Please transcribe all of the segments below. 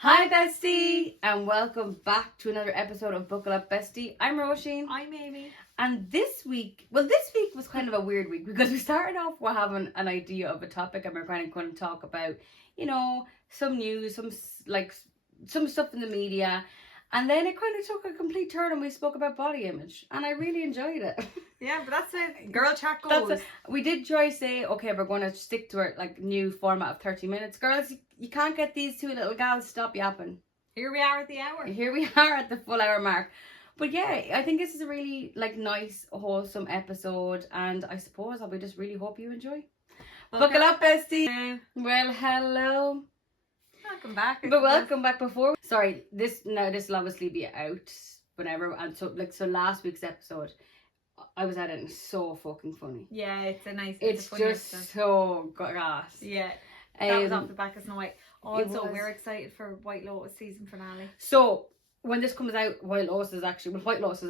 Hi Bestie, and welcome back to another episode of Buckle Up Bestie. I'm Roisin. I'm Amy. And this week was kind of a weird week because we started off with having an idea of a topic and we're kind of going to talk about, some news, some stuff in the media. And then it kind of took a complete turn and we spoke about body image. And I really enjoyed it. Yeah, but that's it. Girl chat goes. We did try to say, okay, we're going to stick to our new format of 30 minutes. Girls, you can't get these two little gals to stop yapping. Here we are at the hour. Here we are at the full hour mark. But yeah, I think this is a really nice, wholesome episode. And I suppose we just really hope you enjoy. Buckle up, Bestie. Well, hello. Welcome back. But welcome back before. Sorry, this will obviously be out whenever. And so last week's episode, I was at it and it's so fucking funny. Yeah, it's a funny just episode. So gas. Yeah. That was off the back of Snow White. Also, we're excited for White Lotus season finale. So when this comes out, White Lotus is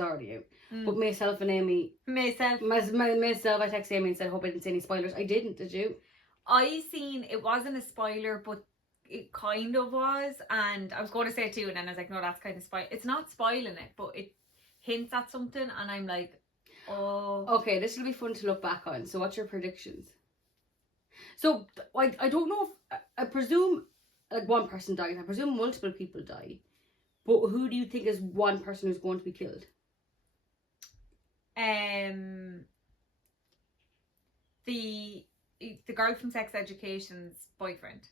already out. But myself and Amy, myself, I texted Amy and said, hope I didn't say any spoilers. I didn't, did you? I seen, it wasn't a spoiler, but it kind of was, and I was going to say it to you, and then I was like, no, that's kind of spoil. It's not spoiling it, but it hints at something, and I'm like, oh. Okay, this will be fun to look back on. So what's your predictions? So I don't know if, I presume one person dies. I presume multiple people die. But who do you think is one person who's going to be killed? The girl from Sex Education's boyfriend.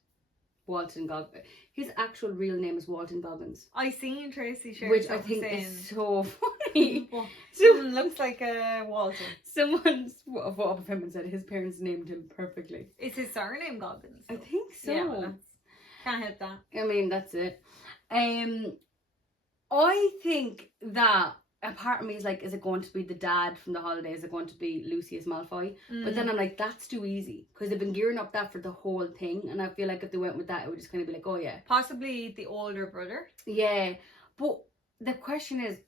Walton Goggins. His actual real name is Walton Goggins. I seen Tracy share which I think is so funny. Someone looks like a Walton. Someone's put up of him and said his parents named him perfectly. Is his surname Goggins? I think so. Yeah, well, can't help that. I mean, that's it. I think that a part of me is like, is it going to be the dad from the holidays? Is it going to be Lucius Malfoy? But then I'm like, that's too easy because they've been gearing up that for the whole thing, and I feel like if they went with that, it would just kind of be like, oh yeah, possibly the older brother. Yeah, but the question is,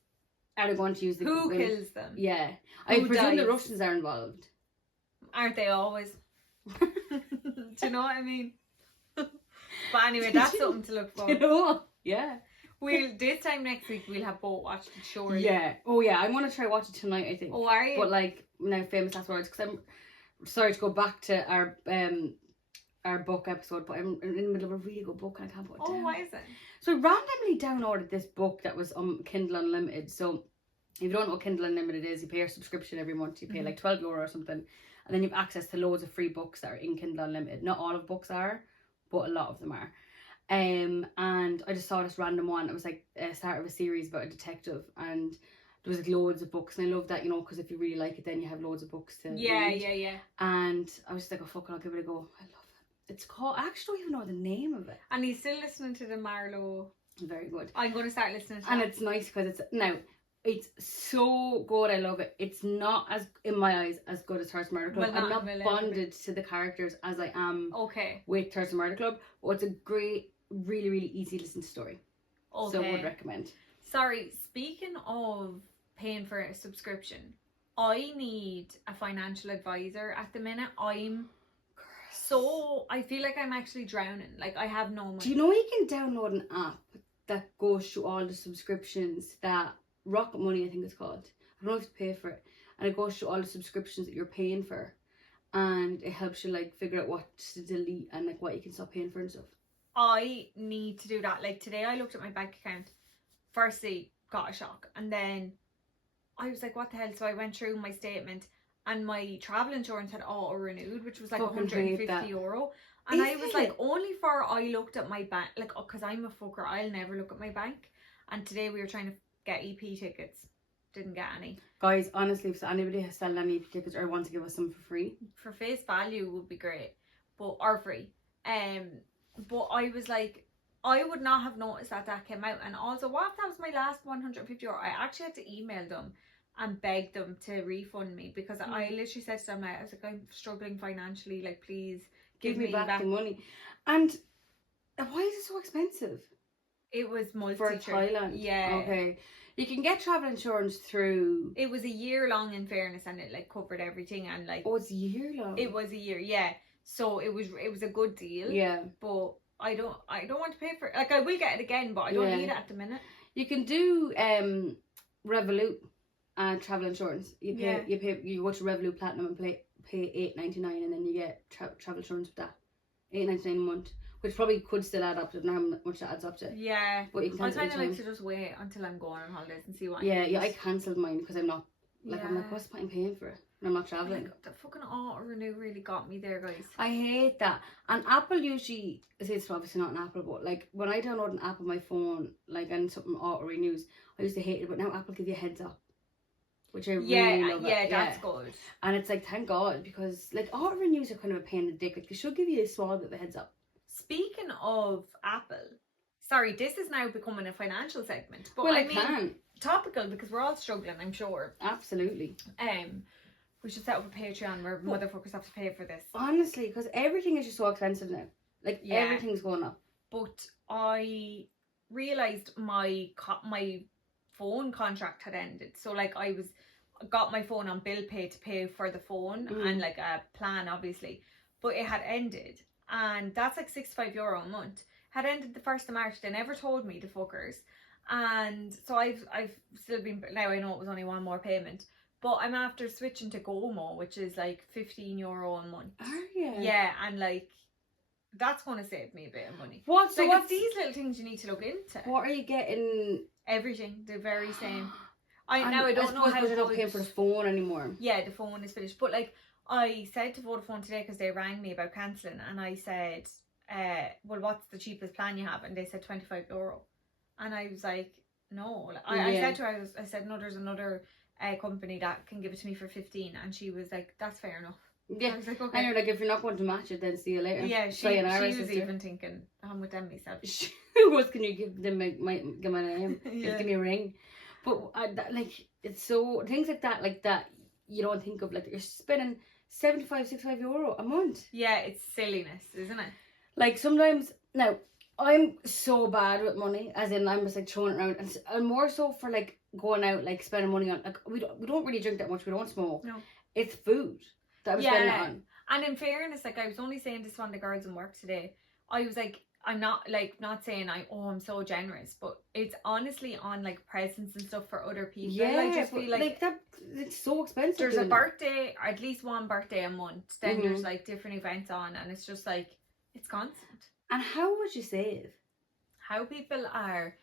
are they going to use who kills them? Yeah, I presume the Russians are involved. Aren't they always? Do you know what I mean? But anyway, that's something to look for. You know? Yeah. This time next week we'll have both watched it, surely. Yeah. Oh yeah, I'm gonna try watch it tonight, I think. Oh, are you? But now famous last words, because I'm sorry to go back to our book episode, but I'm in the middle of a really good book and I can't put it down. Oh, why is it? So I randomly downloaded this book that was on Kindle Unlimited. So if you don't know what Kindle Unlimited is, you pay a subscription every month. You pay like €12 or something, and then you have access to loads of free books that are in Kindle Unlimited. Not all of books are, but a lot of them are. And I just saw this random one. It was like a start of a series about a detective, and there was loads of books, and I love that, because if you really like it, then you have loads of books to read. Yeah. And I was just like, oh fuck it, I'll give it a go. I love it. It's called, I actually don't even know the name of it. And he's still listening to the Marlowe. Very good. I'm going to start listening to and it's nice because it's so good. I love it. It's not, as in my eyes, as good as Thursday Murder Club. I'm not bonded to the characters as I am with Thursday Murder Club, but it's a great, really, really easy to listen to story. Okay. So I would recommend. Sorry, speaking of paying for a subscription, I need a financial advisor at the minute. I feel like I'm actually drowning. Like, I have no money. Do you know you can download an app that goes through all the subscriptions that Rocket Money, I think it's called. I don't know if you pay for it. And it goes through all the subscriptions that you're paying for. And it helps you figure out what to delete and what you can stop paying for and stuff. I need to do that. Like, today I looked at my bank account. Firstly, got a shock. And then I was like, what the hell? So I went through my statement and my travel insurance had auto-renewed, which was like €150. And I was like, only for I looked at my bank, because I'm a fucker, I'll never look at my bank. And today we were trying to get EP tickets. Didn't get any. Guys, honestly, if anybody has selling any EP tickets or wants to give us some for free, for face value would be great, or free. But I was like, I would not have noticed that came out. And also, what if that was my last €150? I actually had to email them and beg them to refund me, because I literally said to them, I was like, I'm struggling financially, please give me back the money. And why is it so expensive? It was for Thailand. Yeah. Okay. You can get travel insurance through. It was a year long, in fairness, and it covered everything, and oh, it's a year long. It was a year, yeah. So it was a good deal. Yeah. But I don't want to pay for it. Like, I will get it again, but I don't need it at the minute. You can do Revolut and travel insurance. You go to Revolut Platinum and pay $8.99, and then you get travel insurance with that. $8.99 a month, which probably could still add up to, I don't know how much that adds up to. Yeah. But you can I kind of like to just wait until I'm going on holidays and see what I need. I cancelled mine because I'm not, like, I'm like, what's the point in paying for it? And I'm not travelling. Like, the fucking auto renew really got me there, guys. I hate that. And Apple usually, it's obviously not an Apple, but like when I download an app on my phone, like, and something auto renews, I used to hate it, but now Apple give you a heads up, which I really love. Yeah, that's good. And it's like, thank God, because like auto renews are kind of a pain in the dick. Like, they should give you a small bit of a heads up. Speaking of Apple, sorry, this is now becoming a financial segment, but well, I mean, topical, because we're all struggling, I'm sure. Absolutely. We should set up a Patreon where motherfuckers have to pay for this. Honestly, because everything is just so expensive now. Like, everything's going up. But I realised my phone contract had ended. So, like, I got my phone on bill pay to pay for the phone and, like, a plan, obviously. But it had ended. And that's, like, €65 a month. Had ended the 1st of March. They never told me, the fuckers. And so I've still been... Now I know it was only one more payment. But I'm after switching to Gomo, which is like €15 a month. Are you? Yeah, and like that's going to save me a bit of money. What? So like, it's these little things you need to look into. What are you getting? Everything, the very same. I don't know how you're not paying for the phone anymore. Yeah, the phone is finished. But like I said to Vodafone today, because they rang me about cancelling, and I said, well, what's the cheapest plan you have? And they said €25. And I was like, no. I said to her, I said, no, there's another company that can give it to me for 15, and she was like, that's fair enough. Yeah, I was like, okay. I know, like, if you're not going to match it, then see you later. Yeah, she was even thinking, I'm with them myself. What can you give them? Give my name? Give me a ring. But like, it's so things like that you don't think of. Like, you're spending €65 a month. Yeah, it's silliness, isn't it? Like, sometimes now I'm so bad with money, as in I'm just like throwing it around, and more so for like going out, like spending money on, like, we don't really drink that much, we don't smoke. No, it's food that I'm spending it on. And in fairness, like, I was only saying this to one of the girls in work today, I was like, I'm not saying I'm so generous, but it's honestly on like presents and stuff for other people. Yeah, I just feel like that, it's so expensive. There's a birthday, or at least one birthday a month, then there's like different events on, and it's just like, it's constant. And how would you save? How people are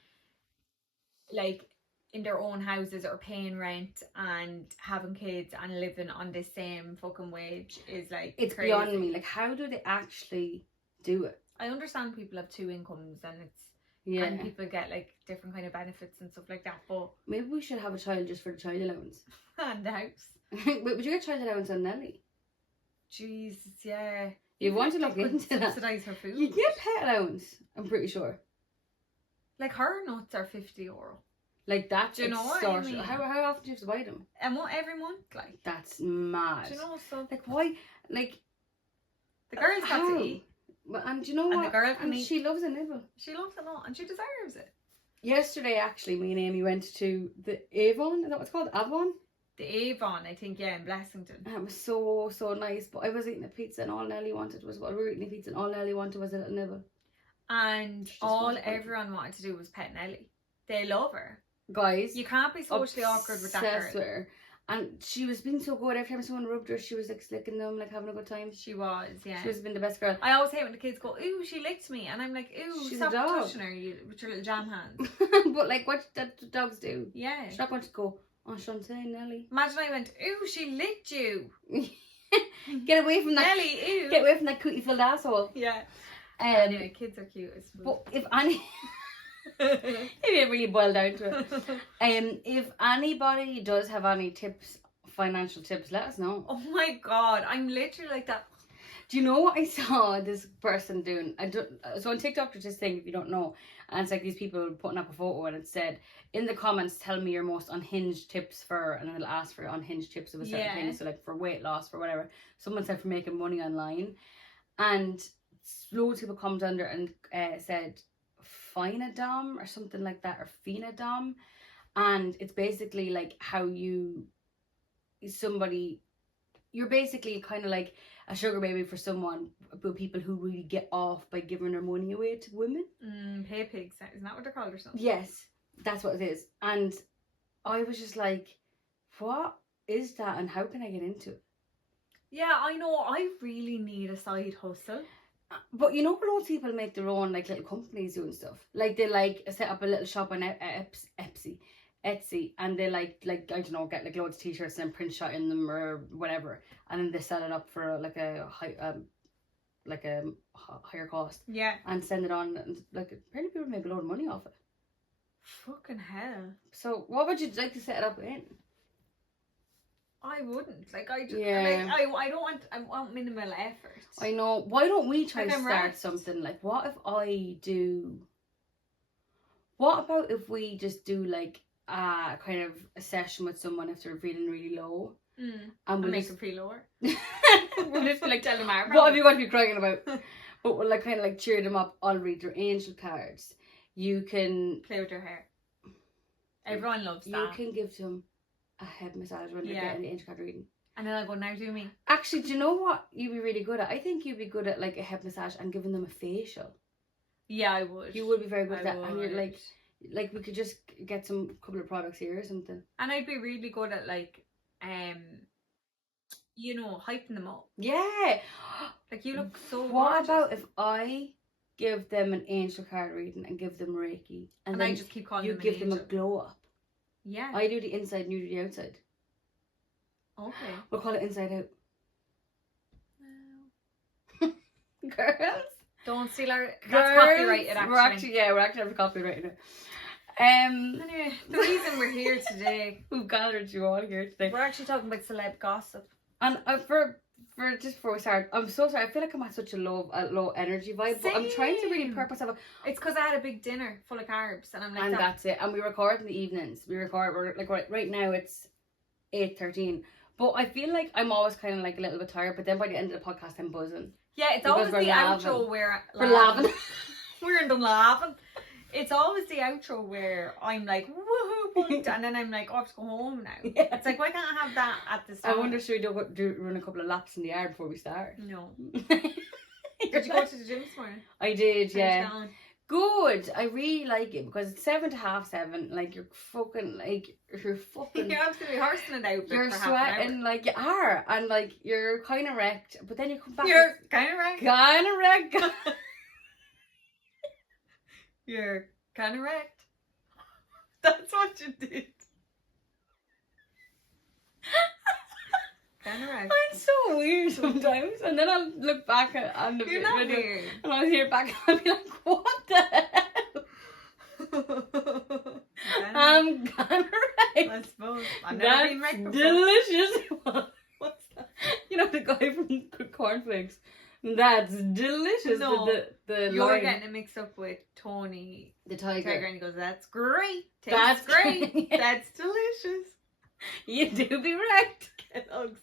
like in their own houses or paying rent and having kids and living on the same fucking wage is like, it's crazy. Beyond me. Like, how do they actually do it? I understand people have 2 incomes and and people get like different kind of benefits and stuff like that, but maybe we should have a child just for the child allowance. And the house. Wait, would you get child allowance on Nelly? Jesus, yeah. You want to look into that? Subsidise her food. You get pet allowance, I'm pretty sure. Like, her nuts are €50. Like, that's, do you know what I mean? How often do you have to buy them? And what, every month? Like, that's mad. Do you know, so like, why? Like, the girl's got to eat. And do you know what? The girl can eat. She loves a nibble. She loves it a lot, and she deserves it. Yesterday, actually, me and Amy went to the Avon. Is that what it's called? Avon? The Avon, I think, in Blessington. And it was so nice. But I was eating a pizza, and all Nelly wanted was, we were eating a pizza, and all Nelly wanted was a little nibble. And everyone wanted to do was pet Nelly. They love her. Guys, you can't be socially awkward with that girl. With her. And she was being so good. Every time someone rubbed her, she was like slicking them, like having a good time. She was, yeah. She was been the best girl. I always hate when the kids go, ooh, she licked me. And I'm like, ooh, she's stop touching her with your little jam hands. But like, what dogs do? Yeah. She's not going to go, oh, Shantae, Nelly. Imagine I went, ooh, she licked you. Get away from that. Nelly, ooh. Get away from that cootie filled asshole. Yeah. Anyway, kids are cute, I suppose. But if any... it really boiled down to it. If anybody does have any tips, financial tips, let us know. Oh my god, I'm literally like that. Do you know what I saw this person doing? So on TikTok there's this thing, if you don't know, and it's like these people putting up a photo and it said, in the comments, tell me your most unhinged tips for, and it'll ask for unhinged tips of a certain thing, so like for weight loss, for whatever. Someone said for making money online, and loads of people commented under and said Finadom or something like that, or Finadom, and it's basically like how you're basically kind of like a sugar baby for someone, but people who really get off by giving their money away to women. Pay pigs, isn't that what they're called or something? Yes, that's what it is. And I was just like, what is that and how can I get into it? Yeah, I know. I really need a side hustle. But you know, loads of people make their own like little companies doing stuff. Like they like set up a little shop on Etsy, and they like I don't know, get like loads of t-shirts and then print shot in them or whatever, and then they sell it up for like a higher cost. Yeah. And send it on, and like apparently people make a lot of money off it. Fucking hell. So what would you like to set it up in? I wouldn't. Like I just Yeah. I want minimal effort. I know. Why don't we try Like to I'm start wrecked. something? Like what about if we just do like a kind of a session with someone if they're feeling really low, and And we'll make just them feel lower. we'll just be like, Tell them our what have you got to be crying about? But we'll like kind of like cheer them up. I'll read their angel cards. You can Play with your hair. Everyone loves you that. can give them a head massage when they're Yeah. getting the angel card reading. And then I'll go, now do me. Actually, do you know what you'd be really good at? I think you'd be good at like a head massage and giving them a facial. Yeah, I would. You would be very good I at that, and you're would. like we could just get some couple of products here or something. And I'd be really good at like, hyping them up. Yeah. Like you look so What gorgeous. about if I give them an angel card reading and give them Reiki, and And then I just keep calling you them give an them a angel. glow up? Yeah. I do the inside and you do the outside. Okay. We'll call it inside out. Girls. Don't steal our. That's Girls, copyrighted. We're actually having copyrighted it. Anyway, the reason we're here today, We've gathered you all here today. we're actually talking about celeb gossip. And for just before we start, I'm so sorry. I feel like I'm at such a low energy vibe, but I'm trying to really Same. purpose have a. It's because I had a big dinner full of carbs, and I'm like, And that. that's it. And we record in the evenings. We're like right now it's 8:13. But I feel like I'm always kind of like a little bit tired. But then by the end of the podcast, I'm buzzing. Yeah, it's Because always we're the laughing. outro where We're laughing. we're in them laughing. It's always the outro where I'm like, woohoo, pumped, and then I'm like, oh, I have to go home now. Yeah. It's like, why can't I have that at the start? I wonder should we do run a couple of laps in the yard before we start? No. Did you go to the gym this morning? I did, How's yeah. it going? Good. I really like it because it's 7 to half 7. Like you're fucking You're absolutely horsing it out. You're for half an hour. sweating like you are, and like you're kind of wrecked. But then you come back. You're kind of right. kind of wrecked. You're kind of wrecked. That's what you did. Kind of wrecked. I'm so weird sometimes, and then I'll look back on the You're not video, weird. and I'll hear it back, and I'll be like, "What the hell?" I'm kind of I wrecked. suppose. I've never been That's wrecked before. delicious. What's that? You know the guy from Cornflakes. That's delicious. No, the You're line. getting it mixed up with Tony The Tiger, tiger. and he goes, "That's great. Tastes That's great. yeah. That's delicious." You do be wrecked. Kellogg's.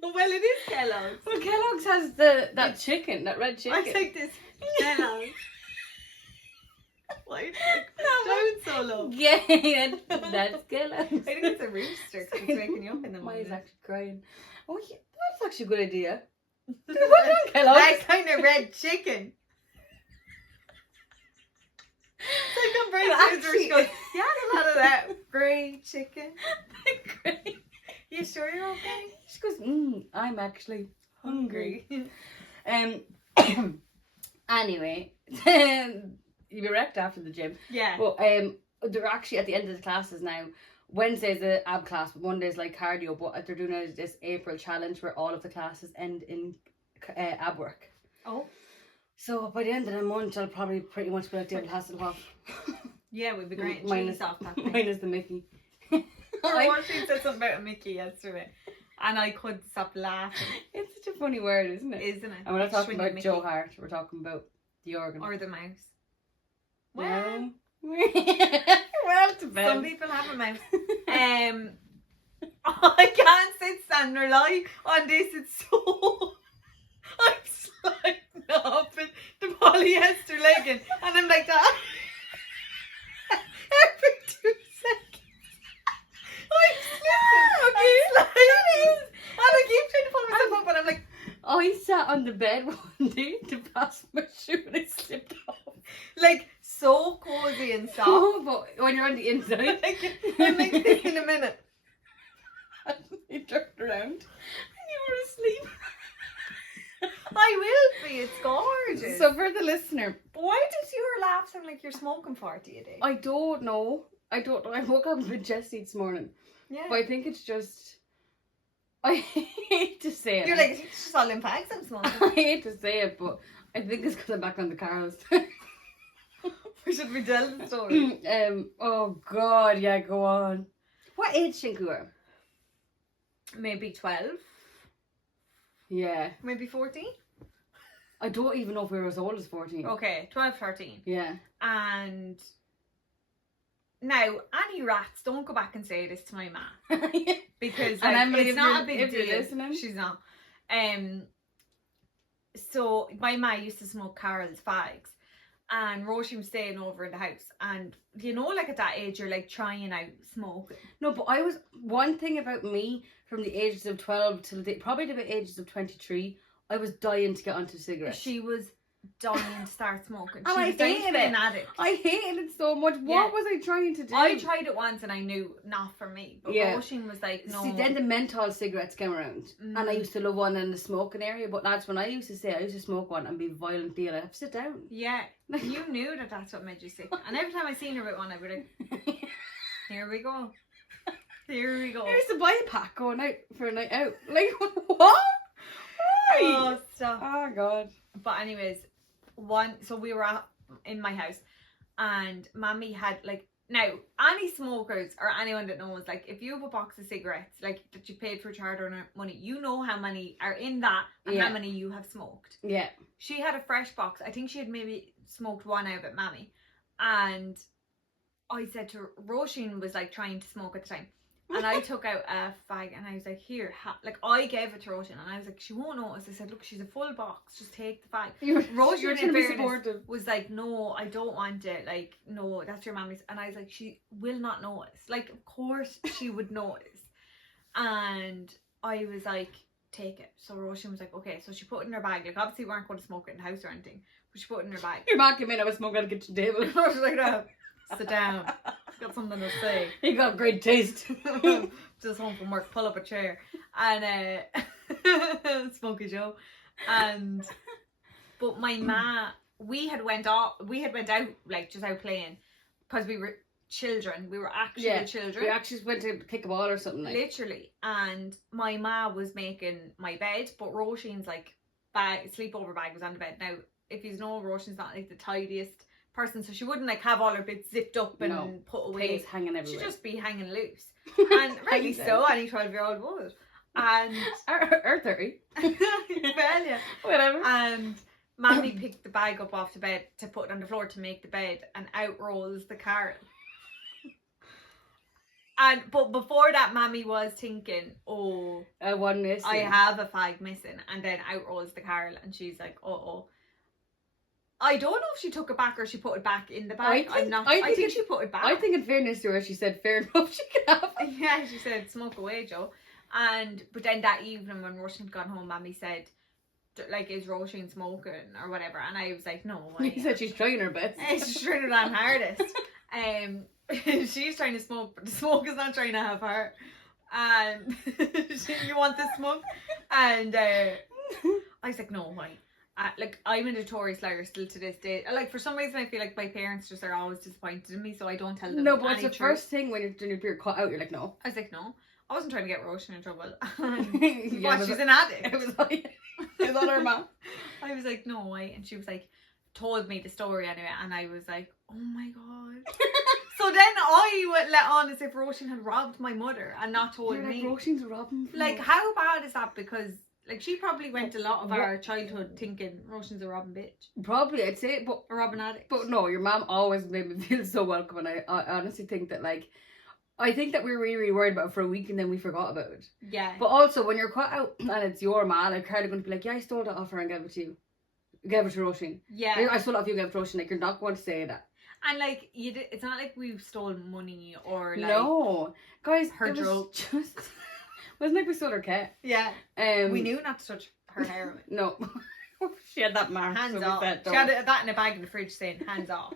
Well, it is Kellogg's. Well, Kellogg's has that chicken, that red chicken. I take this Kellogg's. Why down so low? Yeah, that's Kellogg's. I think it's a rooster because it's waking you up in the Mine morning. is actually crying. Oh, yeah, that's actually a good idea. What on Kellogg's? That kind of red chicken. It's like on Bright Well, Scissors, she goes, "You had a lot of that grey chicken. Great. You sure you're okay?" She goes, I'm actually hungry. Anyway, you be wrecked after the gym. Yeah. Well, they're actually at the end of the classes now. Wednesday's the ab class, but Monday's like cardio. But they're doing this April challenge where all of the classes end in ab work. Oh. So by the end of the month, I'll probably pretty much be like the class of off. Yeah, we'd be great. Minus- Cheese off that thing. Minus the Mickey. Or one thing said something about a Mickey yesterday, and I couldn't stop laughing. It's such a funny word, isn't it? Isn't it? And we're not talking Swinging about Mickey. Joe Hart. We're talking about the organ. Or the mouse. No. Well, Well, to some bed. people have a mouse. I can't sit, stand, or lie on this. It's so. I'm sliding off in the polyester legging, and I'm like that. Every 2 seconds. I'm slipping. Okay. I'm sliding. And I keep trying to pull sat on the bed one day to pass my shoe and it slipped off. Like, so cozy and soft. Oh, but when you're on the inside, I'll make this in a minute. and you turned around and you were asleep. I will be, it's gorgeous. So for the listener, why does your laugh sound like you're smoking 40 a day? I don't know. I woke up with Jessie this morning. Yeah. But I think it's just, I hate to say it. You're like, it's just all in fags I'm smoking. I hate to say it, but I think it's because I'm back on the Carls. We should be telling the story. Oh God, yeah, go on. What age think you were? Maybe 12. Yeah. Maybe 14. I don't even know if we were as old as 14. Okay, 12, 13. Yeah. And now, any rats, don't go back and say this to my ma. Because like, and it's not a big if deal. you're listening. She's not. So my ma used to smoke Carol's fags, and Roisin was staying over in the house, and you know, like at that age, you're like trying out smoking. No, but one thing about me from the ages of 12 till probably the ages of 23, I was dying to get onto cigarettes. She was dying to start smoking. And I hated an addict. I hated it so much. What was I trying to do? I tried it once and I knew not for me. But Roisin was like, no. See, then the menthol cigarettes came around. And I used to love one in the smoking area. But that's when I used to smoke one and be violently ill. I'd have to sit down. Yeah. You knew that's what made you sick. And every time I seen her with one, I'd be like, here we go. Here we go. I used to buy a pack going out for a night out. Like, what? Why? Oh, stop. Oh, God. But anyways, so we were in my house, and Mammy had like, now any smokers or anyone that knows, like if you have a box of cigarettes like that you paid for hard-earned money, you know how many are in that and how many you have smoked. Yeah. She had a fresh box. I think she had maybe smoked one out at Mammy, and I said to her, Roisin was like trying to smoke at the time. And I took out a fag and I was like, here, like I gave it to Roisin and I was like, she won't notice. I said, look, she's a full box, just take the fag. Roisin in fairness was like, no, I don't want it. Like, no, that's your mommy's. And I was like, she will not notice. Like, of course she would notice. And I was like, take it. So Roisin was like, okay. So she put it in her bag. Like, obviously we weren't going to smoke it in the house or anything, but she put it in her bag. Your mom came in, I was smoking at the kitchen table. I was like, no, sit down. Got something to say. You got great taste. Just home from work, pull up a chair and Smoky Joe. And but my ma, we had went out like just out playing because we were children. We were actually children. We actually went to kick a ball or something like. Literally. And my ma was making my bed, but Roisin's like sleepover bag was on the bed. Now, if you know, Roisin's not like the tidiest person, so she wouldn't like have all her bits zipped up and put away. Things hanging everywhere. She'd just be hanging loose. And rightly so, any 12-year-old would. And or 30. Well, yeah. Whatever. And Mammy picked the bag up off the bed to put it on the floor to make the bed, and out rolls the Carol. But before that, Mammy was thinking, oh, one missing. I have a fag missing, and then out rolls the Carol, and she's like, oh. I don't know if she took it back or she put it back in the bag. I think she put it back. I think in fairness to her, she said, fair enough, she can have it. Yeah, she said, smoke away, Joe. But then that evening when Roisin had gone home, Mammy said, like, is Roisin smoking or whatever? And I was like, no. He said she's trying her best. She's trying her damn hardest. She's trying to smoke, but the smoke is not trying to have her. And you want this smoke? And I was like, no, why? Like, I'm a notorious liar still to this day. Like, for some reason I feel like my parents just are always disappointed in me, so I don't tell them. No, but it's the first thing when you're doing your beard cut out, you're like, no. I was like, no. I wasn't trying to get Roisin in trouble. But she's an addict. It was on her mouth. I was like, no, why? And she was like, told me the story anyway, and I was like, oh my god. So then I would let on as if Roisin had robbed my mother and not told me. Roisin's robbing. Like, how bad is that? Because like, she probably went a lot of our childhood thinking Roisin's a robbing bitch. Probably, I'd say, but a robbing addict. But no, your mom always made me feel so welcome, and I honestly think that, like, I think that we were really, really worried about it for a week and then we forgot about it. Yeah. But also, when you're caught out and it's your man, I'm kind of going to be like, yeah, I stole that off her and gave it to you. Gave it to Roisin. Yeah. I stole it off you, gave it to Roisin. Like, you're not going to say that. And like, it's not like we stole money or like. No. Guys, her drugs. Wasn't like we stole her cat. Yeah. We knew not to touch her her heroin. No. She had that mark. Hands so we off. said, She had that in a bag in the fridge saying, hands off.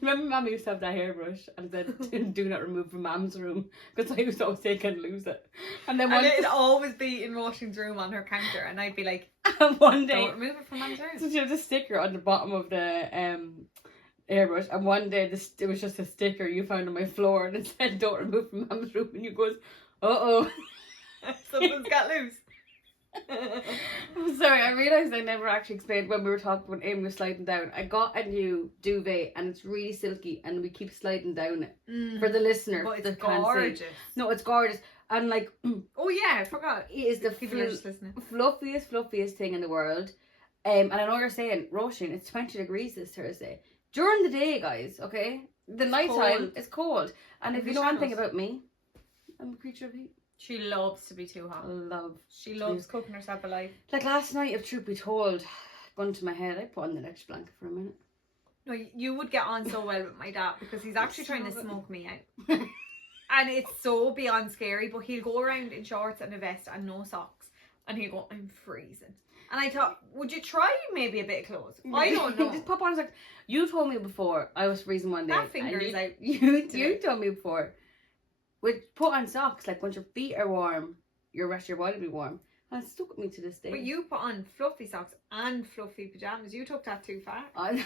Remember Mum used to have that hairbrush and said, do not remove from Mum's room, because I used to always say I can't lose it. And then And it'd always be in Roisin's room on her counter, and I'd be like, one day, don't remove it from Mum's room. so she had a sticker on the bottom of the airbrush, and one day it was just a sticker you found on my floor, and it said, don't remove from Mum's room, and you goes, uh-oh. Something's got loose. I'm sorry, I realised I never actually explained when we were talking when Amy was sliding down. I got a new duvet and it's really silky and we keep sliding down it. For the listener. But it's that can't see. gorgeous. No, it's gorgeous. And like, oh yeah, I forgot. it is the fluffiest thing in the world. And I know you're saying, Roisin, it's 20 degrees this Thursday. During the day, guys, okay? The nighttime is cold. And if you know one thing about me, I'm a creature of heat. She loves to be too hot. She loves cooking herself alive. Like last night, if truth be told, gun to my head, I put on the extra blanket for a minute. No, you would get on so well with my dad because he's actually trying to smoke me out. And it's so beyond scary, but he'll go around in shorts and a vest and no socks. And he'll go, I'm freezing. And I thought, would you try maybe a bit of clothes? I don't know. Just pop on a socks. You told me before I was freezing one day. That finger is out. You told me before. With put on socks, like once your feet are warm, your rest of your body will be warm. And it's stuck with me to this day. But you put on fluffy socks and fluffy pajamas. You took that too far. I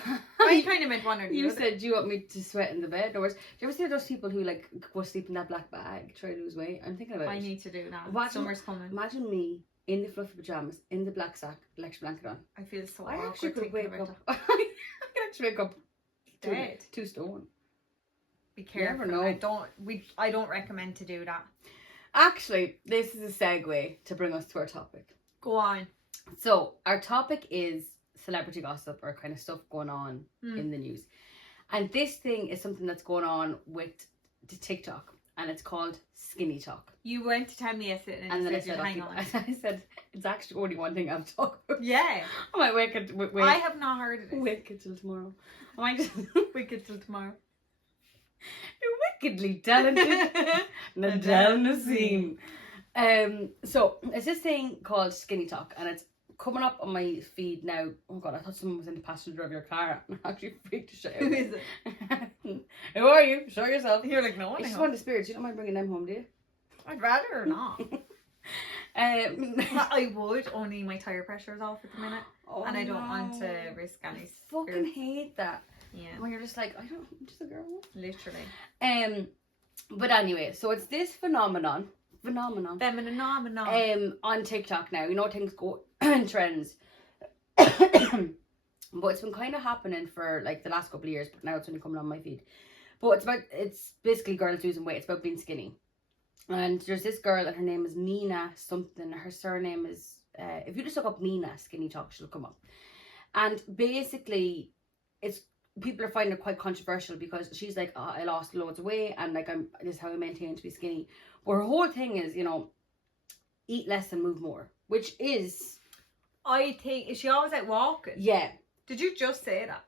kind of meant one or the You other. said you want me to sweat in the bed. Do you ever see those people who like go sleep in that black bag, try to lose weight? I'm thinking about it. I need to do that. Summer's coming. Imagine me in the fluffy pajamas, in the black sack, extra blanket on. I feel so I awkward actually could thinking wake about up. that. I can actually wake up Dead. 2 stone. Be careful. Never know. I don't recommend to do that. Actually, this is a segue to bring us to our topic. Go on. So, our topic is celebrity gossip or kind of stuff going on in the news. And this thing is something that's going on with the TikTok. And it's called skinny talk. You went to tell me yesterday and then I said, hang on. I said, it's actually only one thing I've talked about. Yeah. I might wait. I have not heard of it. Wait till tomorrow. I might just wait till tomorrow. You're wickedly talented. Nadal Nassim. So it's this thing called skinny talk, and it's coming up on my feed now. Oh god, I thought someone was in the passenger of your car. I'm actually freaked to shit out. Who is it? Who are you? Show yourself. You're like, no, I just want the spirits. You don't mind bringing them home, do you? I'd rather not. I would, only my tire pressure is off at the minute. Oh, and I don't want to risk any. I fucking hate that. Yeah. When you're just like, I'm just a girl. Literally. But anyway, so it's this phenomenon. On TikTok now. You know, things go in trends. But it's been kind of happening for like the last couple of years, but now it's only coming on my feed. But it's basically girls losing weight. It's about being skinny. And there's this girl, and her name is Mina something. Her surname is, if you just look up Mina skinny talk, she'll come up. And basically, people are finding it quite controversial because she's like, oh, I lost loads of weight, and like this is how I maintain to be skinny. But her whole thing is, you know, eat less and move more, which is, I think, is she always out walking? Yeah. Did you just say that?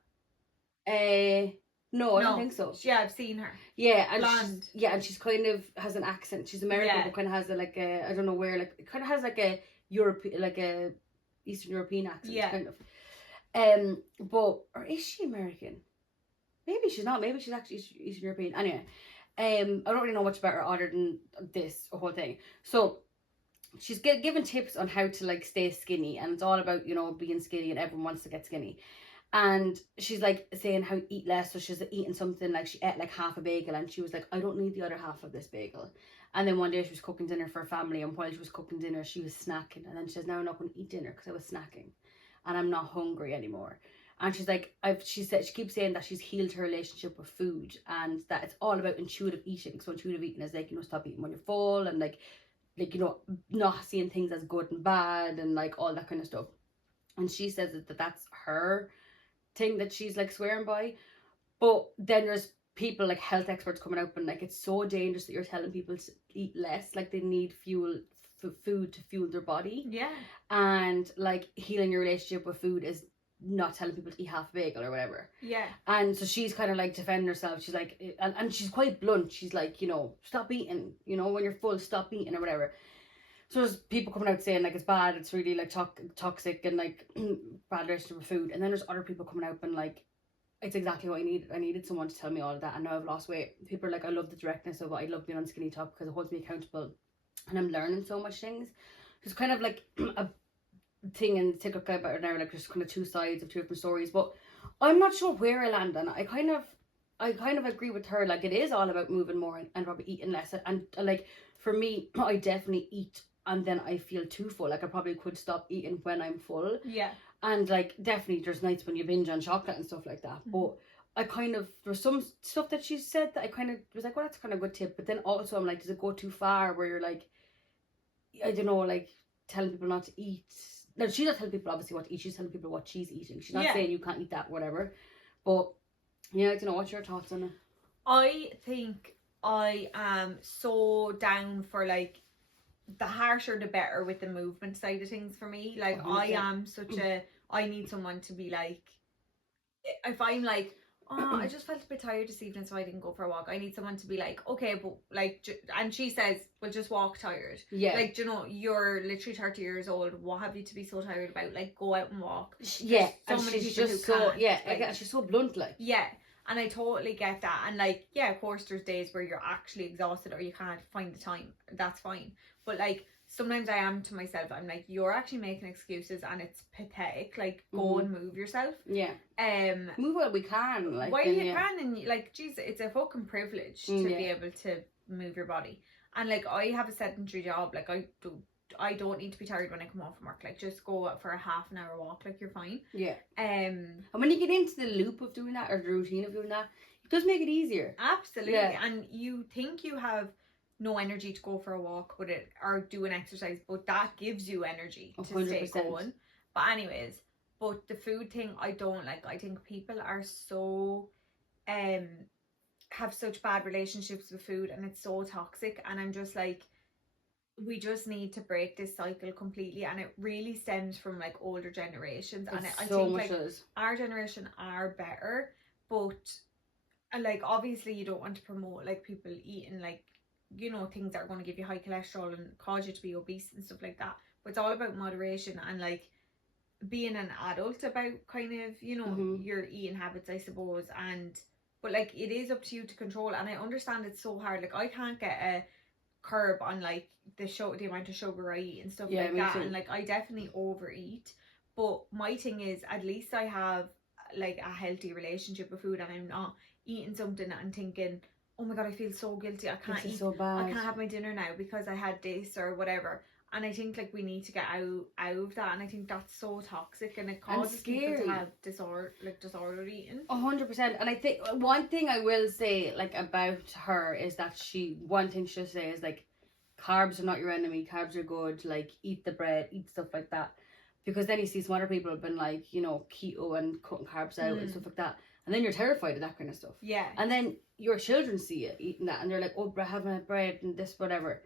No, I don't think so. Yeah, I've seen her. Yeah, and blonde. She's kind of has an accent. She's American, but kind of has I don't know where, like it kind of has like a European, like a Eastern European accent, kind of. But or is she American? Maybe she's not. Maybe she's actually Eastern European. Anyway, I don't really know much about her other than this whole thing. So she's given tips on how to like stay skinny, and it's all about, you know, being skinny, and everyone wants to get skinny. And she's like saying how to eat less. So she's eating something like she ate like half a bagel, and she was like, I don't need the other half of this bagel. And then one day she was cooking dinner for her family, and while she was cooking dinner, she was snacking. And then she says, now I'm not going to eat dinner because I was snacking, and I'm not hungry anymore. And she's like, she keeps saying that she's healed her relationship with food, and that it's all about intuitive eating. So intuitive eating is like, you know, stop eating when you're full, and like you know, not seeing things as good and bad, and like all that kind of stuff. And she says that that's her thing that she's like swearing by. But then there's people like health experts coming out and like, it's so dangerous that you're telling people to eat less, like they need food to fuel their body. Yeah. And like healing your relationship with food is not telling people to eat half a bagel or whatever. Yeah. And so she's kind of like defending herself. She's like, and she's quite blunt. She's like, you know, stop eating, you know, when you're full, stop eating or whatever. So there's people coming out saying like it's bad, it's really like toxic and like bad relationship with food, and then there's other people coming out and like it's exactly what I needed. I needed someone to tell me all of that, and now I've lost weight. People are like, I love the directness of it. I love being on Skinny Top because it holds me accountable, and I'm learning so much things. It's kind of like a thing in TikTok about it now, like there's kind of two sides of two different stories, but I'm not sure where I land, and I kind of agree with her. Like it is all about moving more and probably eating less, and like for me, I definitely eat and then I feel too full. Like I probably could stop eating when I'm full. Yeah. And like definitely there's nights when you binge on chocolate and stuff like that. But I kind of, there's some stuff that she said that I kind of was like, well, that's kind of a good tip. But then also I'm like, does it go too far where you're like, I don't know, like telling people not to eat? No, she's not telling people obviously what to eat. She's telling people what she's eating. She's not saying you can't eat that, whatever. But yeah, I don't know. What's your thoughts on it? I think I am so down for like the harsher the better with the movement side of things for me. Like I am such a, I need someone to be like, if I'm like, oh, I just felt a bit tired this evening so I didn't go for a walk, I need someone to be like, okay, but like, and she says, well, just walk tired. Yeah. Like, you know, you're literally 30 years old, what have you to be so tired about? Like, go out and walk. Yeah. So and many she's people just who so, can't. yeah, like, she's so blunt, like. Yeah. And I totally get that. And like, yeah, of course there's days where you're actually exhausted or you can't find the time. That's fine. But like, sometimes I am to myself, I'm like, you're actually making excuses and it's pathetic. Like, go and move yourself. Yeah. Move what we can. Like, while you can, and like, geez, it's a fucking privilege to be able to move your body. And like, I have a sedentary job. Like, I don't need to be tired when I come home from work. Like, just go out for a half an hour walk. Like, you're fine. Yeah. And when you get into the loop of doing that or the routine of doing that, it does make it easier. Absolutely. Yeah. And you think you have no energy to go for a walk with it or do an exercise, but that gives you energy to 100%. stay going. But anyways, but the food thing I don't like. I think people are so have such bad relationships with food and it's so toxic, and I'm just like, we just need to break this cycle completely, and it really stems from like older generations. And I think like our generation are better, but like obviously you don't want to promote like people eating like, you know, things that are going to give you high cholesterol and cause you to be obese and stuff like that. But it's all about moderation and like being an adult about kind of, you know, your eating habits, I suppose. And but like it is up to you to control, and I understand it's so hard. Like I can't get a curb on like the amount of sugar I eat and stuff like that. And like I definitely overeat, but my thing is at least I have like a healthy relationship with food, and I'm not eating something and thinking, oh my god, I feel so guilty, I can't eat, so bad. I can't have my dinner now because I had this or whatever. And I think like we need to get out of that, and I think that's so toxic and it causes people to have disordered eating. 100%. And I think one thing I will say like about her is that one thing she'll say is like, carbs are not your enemy, carbs are good, like eat the bread, eat stuff like that. Because then you see some other people have been like, you know, keto and cutting carbs out and stuff like that, and then you're terrified of that kind of stuff. Yeah. And then your children see you eating that and they're like, oh, having a bread and this whatever.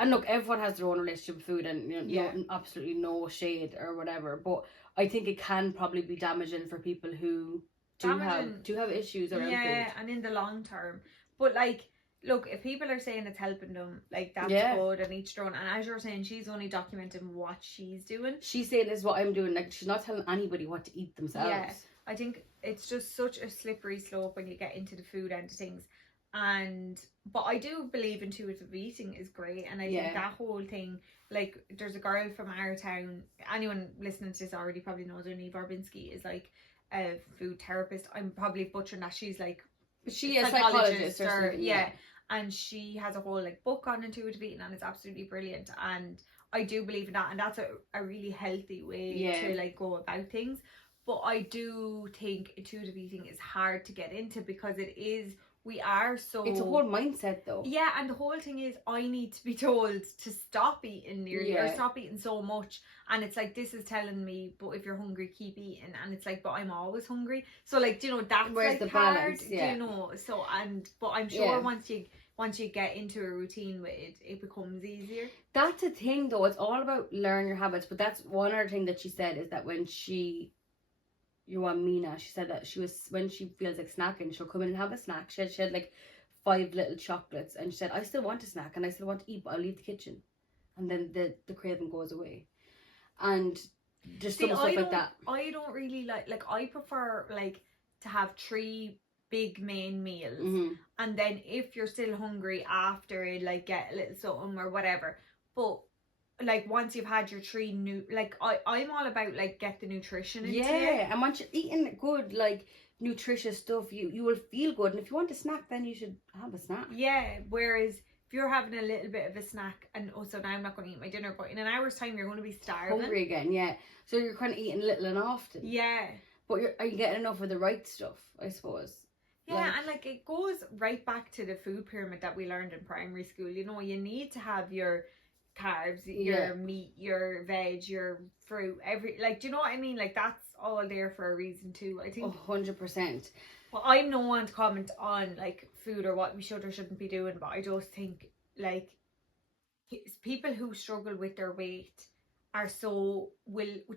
And look, everyone has their own relationship with food, and you know, absolutely no shade or whatever. But I think it can probably be damaging for people who do have issues around food. Yeah, and in the long term. But like, look, if people are saying it's helping them, like that's good, and each their own. And as you're saying, she's only documenting what she's doing. She's saying this is what I'm doing. Like she's not telling anybody what to eat themselves. Yeah, I think it's just such a slippery slope when you get into the food end of things. But I do believe intuitive eating is great, and I think that whole thing, like there's a girl from our town, anyone listening to this already probably knows her, Neve Orbinski, is like a food therapist. I'm probably butchering that. She's like, she is a psychologist or something, yeah, and she has a whole like book on intuitive eating, and it's absolutely brilliant. And I do believe in that, and that's a really healthy way to like go about things. But I do think intuitive eating is hard to get into because it's a whole mindset though. Yeah, and the whole thing is I need to be told to stop eating nearly or stop eating so much, and it's like this is telling me, but if you're hungry keep eating, and it's like, but I'm always hungry. So like, you know, that's where's like the hard, balance? Yeah. you know. So but I'm sure once you get into a routine with it, it becomes easier. That's a thing though, it's all about learn your habits. But that's one other thing that she said is that when Mina, she said that when she feels like snacking, she'll come in and have a snack. She had like 5 little chocolates, and she said, I still want a snack and I still want to eat, but I'll leave the kitchen. and then the craving goes away. And just See, some stuff like that. I don't really like I prefer like to have 3 big main meals, and then if you're still hungry after, like get a little something or whatever. But like once you've had your 3 I'm all about like get the nutrition into it. And once you're eating good, like nutritious stuff, you will feel good. And if you want a snack, then you should have a snack. Yeah, whereas if you're having a little bit of a snack and also now I'm not going to eat my dinner, but in an hour's time you're going to be starving. Hungry again, yeah. So you're kind of eating little and often. Yeah. But are you getting enough of the right stuff, I suppose? Yeah, and like it goes right back to the food pyramid that we learned in primary school. You know, you need to have your carbs, your meat, your veg, your fruit, do you know what I mean? Like that's all there for a reason too, I think. 100%. Well, I'm no one to comment on like food or what we should or shouldn't be doing, but I just think like people who struggle with their weight are so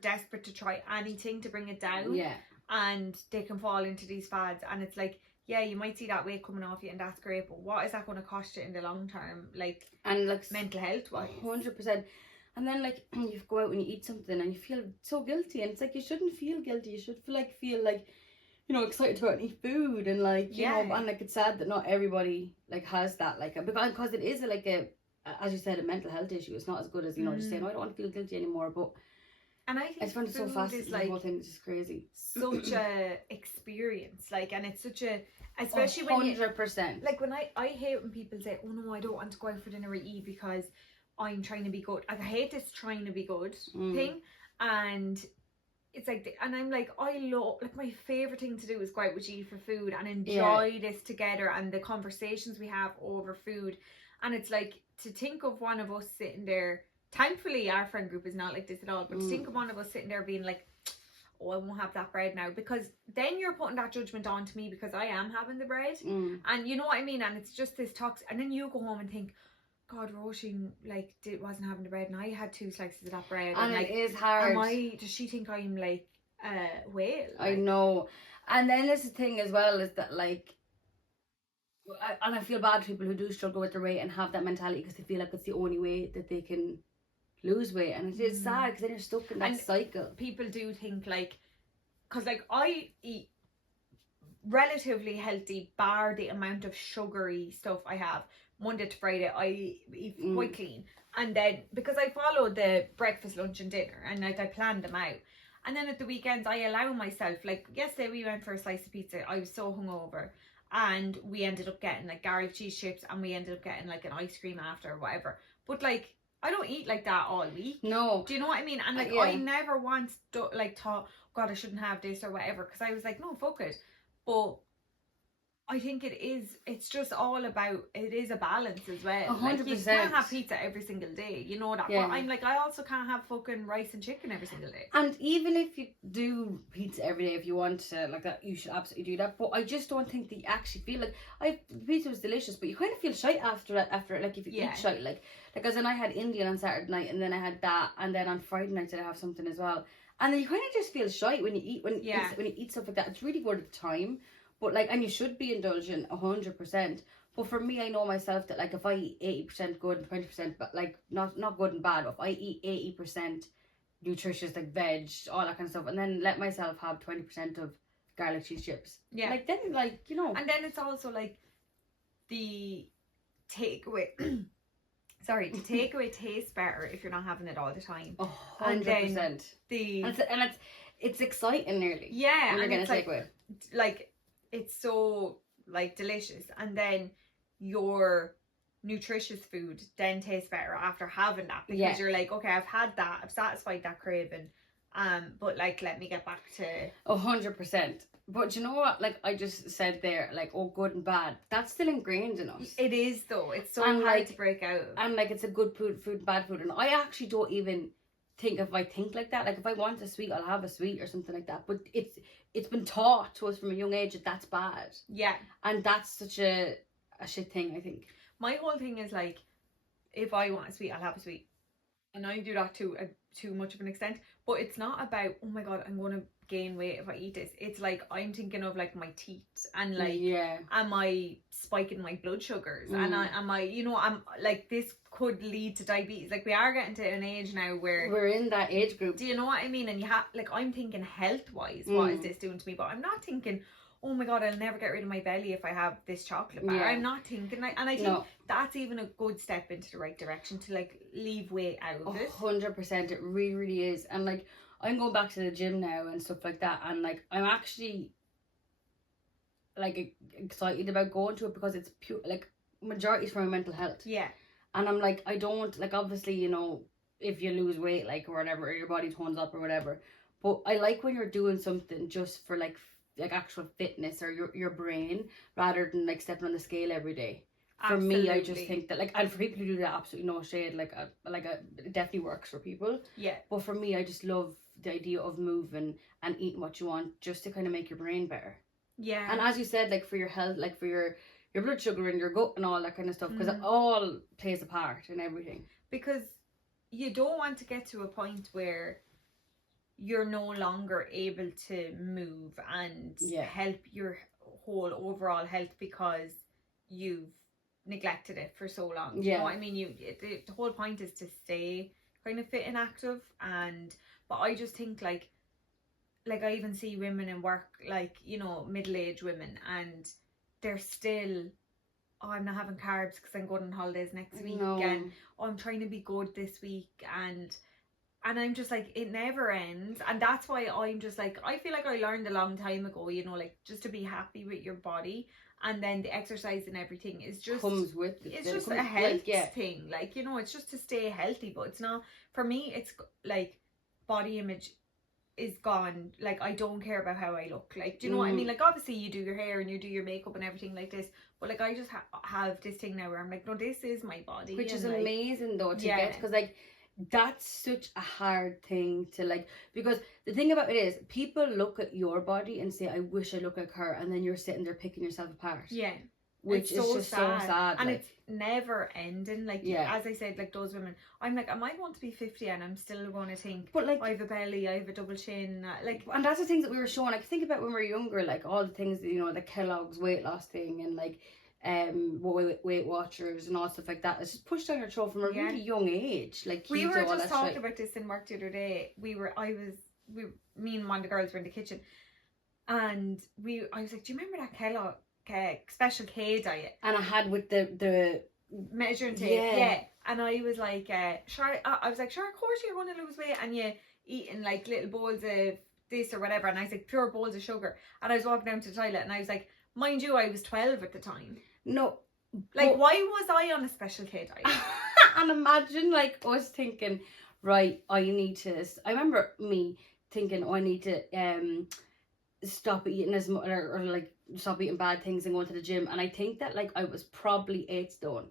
desperate to try anything to bring it down. Yeah. And they can fall into these fads, and it's like, yeah, you might see that weight coming off you and that's great, but what is that going to cost you in the long term, like, and like mental health wise? 100%. And then like you go out and you eat something and you feel so guilty, and it's like you shouldn't feel guilty. You should feel like you know, excited to go out and eat food, and like you know, and like it's sad that not everybody like has that, like because it is like a, as you said, a mental health issue. It's not as good as, you know, just saying, oh, I don't want to feel guilty anymore. But and I think I find it so fascinating. Like, the whole thing is just crazy. Such a experience, like, and it's such a, especially 100%. Like when I hate when people say, oh no, I don't want to go out for dinner or eat because I'm trying to be good. Like, I hate this trying to be good thing, and it's like, and I'm like, I love, like, my favorite thing to do is go out with you for food and enjoy this together and the conversations we have over food. And it's like, to think of one of us sitting there, thankfully our friend group is not like this at all, but to think of one of us sitting there being like, oh, I won't have that bread now, because then you're putting that judgment on to me because I am having the bread, and you know what I mean, and it's just this toxic, and then you go home and think, God, Roisin like wasn't having the bread and I had 2 slices of that bread, and like, it is hard. Does she think I'm like whale? I know. And then there's the thing as well, is that like, and I feel bad for people who do struggle with their weight and have that mentality because they feel like it's the only way that they can lose weight, and it is sad because then you're stuck in that cycle. People do think like, because like I eat relatively healthy bar the amount of sugary stuff I have. Monday to Friday I eat quite clean, and then because I follow the breakfast, lunch and dinner, and like I plan them out, and then at the weekends I allow myself, like yesterday we went for a slice of pizza. I was so hungover and we ended up getting like garlic cheese chips, and we ended up getting like an ice cream after or whatever, but like I don't eat like that all week. No. Do you know what I mean? And like I never once thought, God, I shouldn't have this or whatever, because I was like, no, fuck it. But I think it's just all about, it is a balance as well. 100%. Like, you can't have pizza every single day, you know that. Yeah. But I'm like, I also can't have fucking rice and chicken every single day. And even if you do pizza every day, if you want to, like that, you should absolutely do that. But I just don't think that you actually feel like, pizza was delicious, but you kind of feel shite after it, like if you eat shite, like as in I had Indian on Saturday night, and then I had that, and then on Friday night I have something as well. And then you kind of just feel shite when you eat, when you eat stuff like that. It's really good at the time. But like, and you should be indulgent 100%. But for me, I know myself that like if I eat 80% good and 20%, but like not good and bad, but if I eat 80% nutritious, like veg, all that kind of stuff, and then let myself have 20% of garlic cheese chips. Yeah. Like then, like, you know. And then it's also like the takeaway. Sorry, the takeaway tastes better if you're not having it all the time. 100%. And it's exciting nearly. Yeah. When you're getting a takeaway. Like, it's so like delicious, and then your nutritious food then tastes better after having that, because you're like, okay, I've had that, I've satisfied that craving, but like, let me get back to 100%. But you know what, like I just said there, like, oh, good and bad, that's still ingrained in us. It is though. It's so hard to break out. And like, it's a good food, bad food, and I actually don't even think, if I think like that, like if I want a sweet, I'll have a sweet or something like that. But it's been taught to us from a young age that that's bad. Yeah. And that's such a shit thing, I think. My whole thing is like, if I want a sweet, I'll have a sweet. And I do that to too much of an extent. But it's not about, oh my God, I'm going to gain weight if I eat this. It's like I'm thinking of like my teeth and like, yeah. am I spiking my blood sugars? And am I, you know, I'm like, this could lead to diabetes. Like we are getting to an age now where we're in that age group. Do you know what I mean? And you have like, I'm thinking health wise, what is this doing to me? But I'm not thinking, oh my god, I'll never get rid of my belly if I have this chocolate bar. I'm not thinking like, and I think that's even a good step into the right direction to like leave weight out of it. 100%, it really, really is. And like I'm going back to the gym now and stuff like that, and like I'm actually like excited about going to it because it's pure, like majority is for my mental health. Yeah. And I'm like, I don't like, obviously, you know, if you lose weight like or whatever, or your body tones up or whatever, but I like when you're doing something just for like actual fitness or your brain, rather than like stepping on the scale every day. For me, I just think that like, and for people who do that, absolutely no shade, like it definitely works for people. Yeah. But for me, I just love the idea of moving and eating what you want just to kind of make your brain better. Yeah. And as you said, like for your health, like for your blood sugar and your gut and all that kind of stuff, because it all plays a part in everything. Because you don't want to get to a point where you're no longer able to move and help your whole overall health because you've neglected it for so long. You know what I mean? The whole point is to stay kind of fit and active, but I just think like I even see women in work, like, you know, middle-aged women, and they're still, oh, I'm not having carbs because I'm going on holidays next week, and oh, I'm trying to be good this week, and I'm just like, it never ends. And that's why I'm just like, I feel like I learned a long time ago, you know, like just to be happy with your body, and then the exercise and everything is just comes with it. It's just a health thing, like, you know, it's just to stay healthy. But it's not, for me, it's like body image is gone. Like, I don't care about how I look, like, do you know what I mean? Like, obviously you do your hair and you do your makeup and everything like this, but like I just have this thing now where I'm like, no, this is my body, which is like, amazing though to get, because like that's such a hard thing to like, because the thing about it is people look at your body and say, I wish I looked like her, and then you're sitting there picking yourself apart, which is just so sad, and like, it's never ending. Like, as I said, like those women, I'm like, am I going to be 50 and I'm still going to think, but like, I have a belly, I have a double chin, like, and that's the things that we were showing. Like, think about when we were younger, like all the things that, you know, the Kellogg's weight loss thing, and like Weight Watchers and all stuff like that. It's just pushed down your throat from a really young age. Like, we were just talking about this in work the other day. Me and one of the girls were in the kitchen, and I was like, do you remember that Kellogg Special K diet? And I had with the measuring tape, and I was like, sure, I was like, sure, of course you're going to lose weight, and you eating like little bowls of this or whatever, and I was like, pure bowls of sugar, and I was walking down to the toilet, and I was like, mind you, I was 12 at the time. No, like, why was I on a Special K diet? And imagine like us thinking, right, I need to, I remember me thinking, oh, I need to stop eating as much, or like stop eating bad things and going to the gym. And I think that like I was probably 8 stone.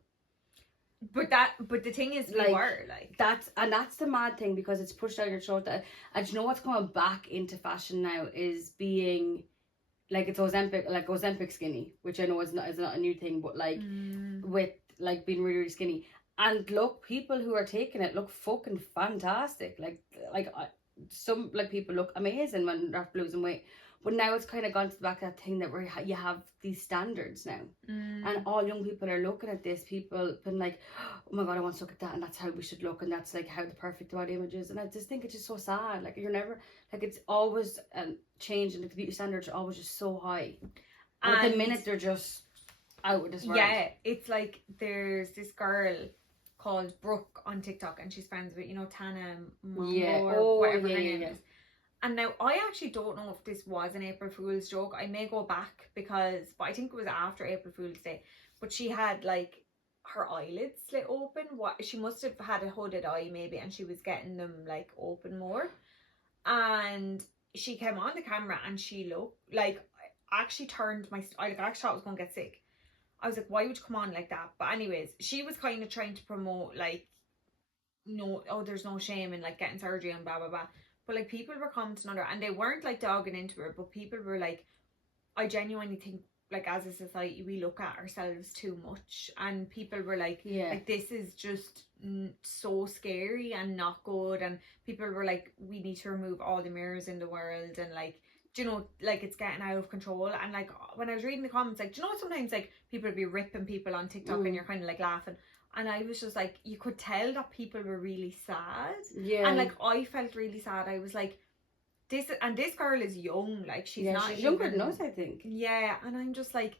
But the thing is, we were like, that's the mad thing, because it's pushed down your throat. That, and you know what's coming back into fashion now is being like, it's Ozempic skinny, which I know is not a new thing, but like with like being really, really skinny. And look, people who are taking it look fucking fantastic. Like some like people look amazing when they're losing weight. But now it's kind of gone to the back of that thing that where you have these standards now. And all young people are looking at this. People been like, oh my god, I want to look at that, and that's how we should look, and that's like how the perfect body image is. And I just think it's just so sad. Like, you're never, like, it's always changing. Like, the beauty standards are always just so high. And at the minute they're just out with this world. Yeah, it's like there's this girl called Brooke on TikTok, and she's friends with, you know, Tana or whatever her name is. And now I actually don't know if this was an April Fool's joke. I may go back but I think it was after April Fool's Day. But she had like her eyelids slit open. She must have had a hooded eye maybe, and she was getting them like open more. And she came on the camera and she looked like, actually turned I actually thought I was going to get sick. I was like, why would you come on like that? But anyways, she was kind of trying to promote like, no, oh, there's no shame in like getting surgery and blah blah blah. But like, people were commenting on her, and they weren't like dogging into her, but people were like, I genuinely think like as a society we look at ourselves too much, and people were like, Yeah. like this is just so scary and not good, and people were like, we need to remove all the mirrors in the world, and like, do you know, like it's getting out of control. And like when I was reading the comments, like, do you know sometimes like people would be ripping people on TikTok and you're kind of like laughing, and I was just like, you could tell that people were really sad. Yeah. And like I felt really sad. I was like, this girl is young, like she's not she's younger than us, I think. Yeah, and I'm just like,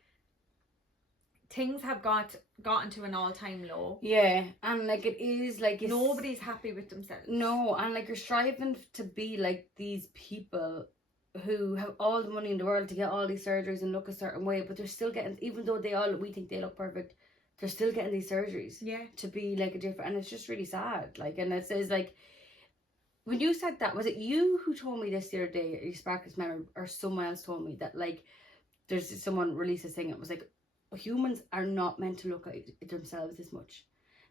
things have gotten to an all-time low. Yeah, and like it is like nobody's happy with themselves. No, and like you're striving to be like these people who have all the money in the world to get all these surgeries and look a certain way, but they're still getting, even though we think they look perfect, they're still getting these surgeries. Yeah. To be like a different, and it's just really sad. Like, and it says like, when you said that, was it you who told me this the other day, or you sparked this memory, or someone else told me that like, there's someone released this thing, it was like, humans are not meant to look at themselves this much.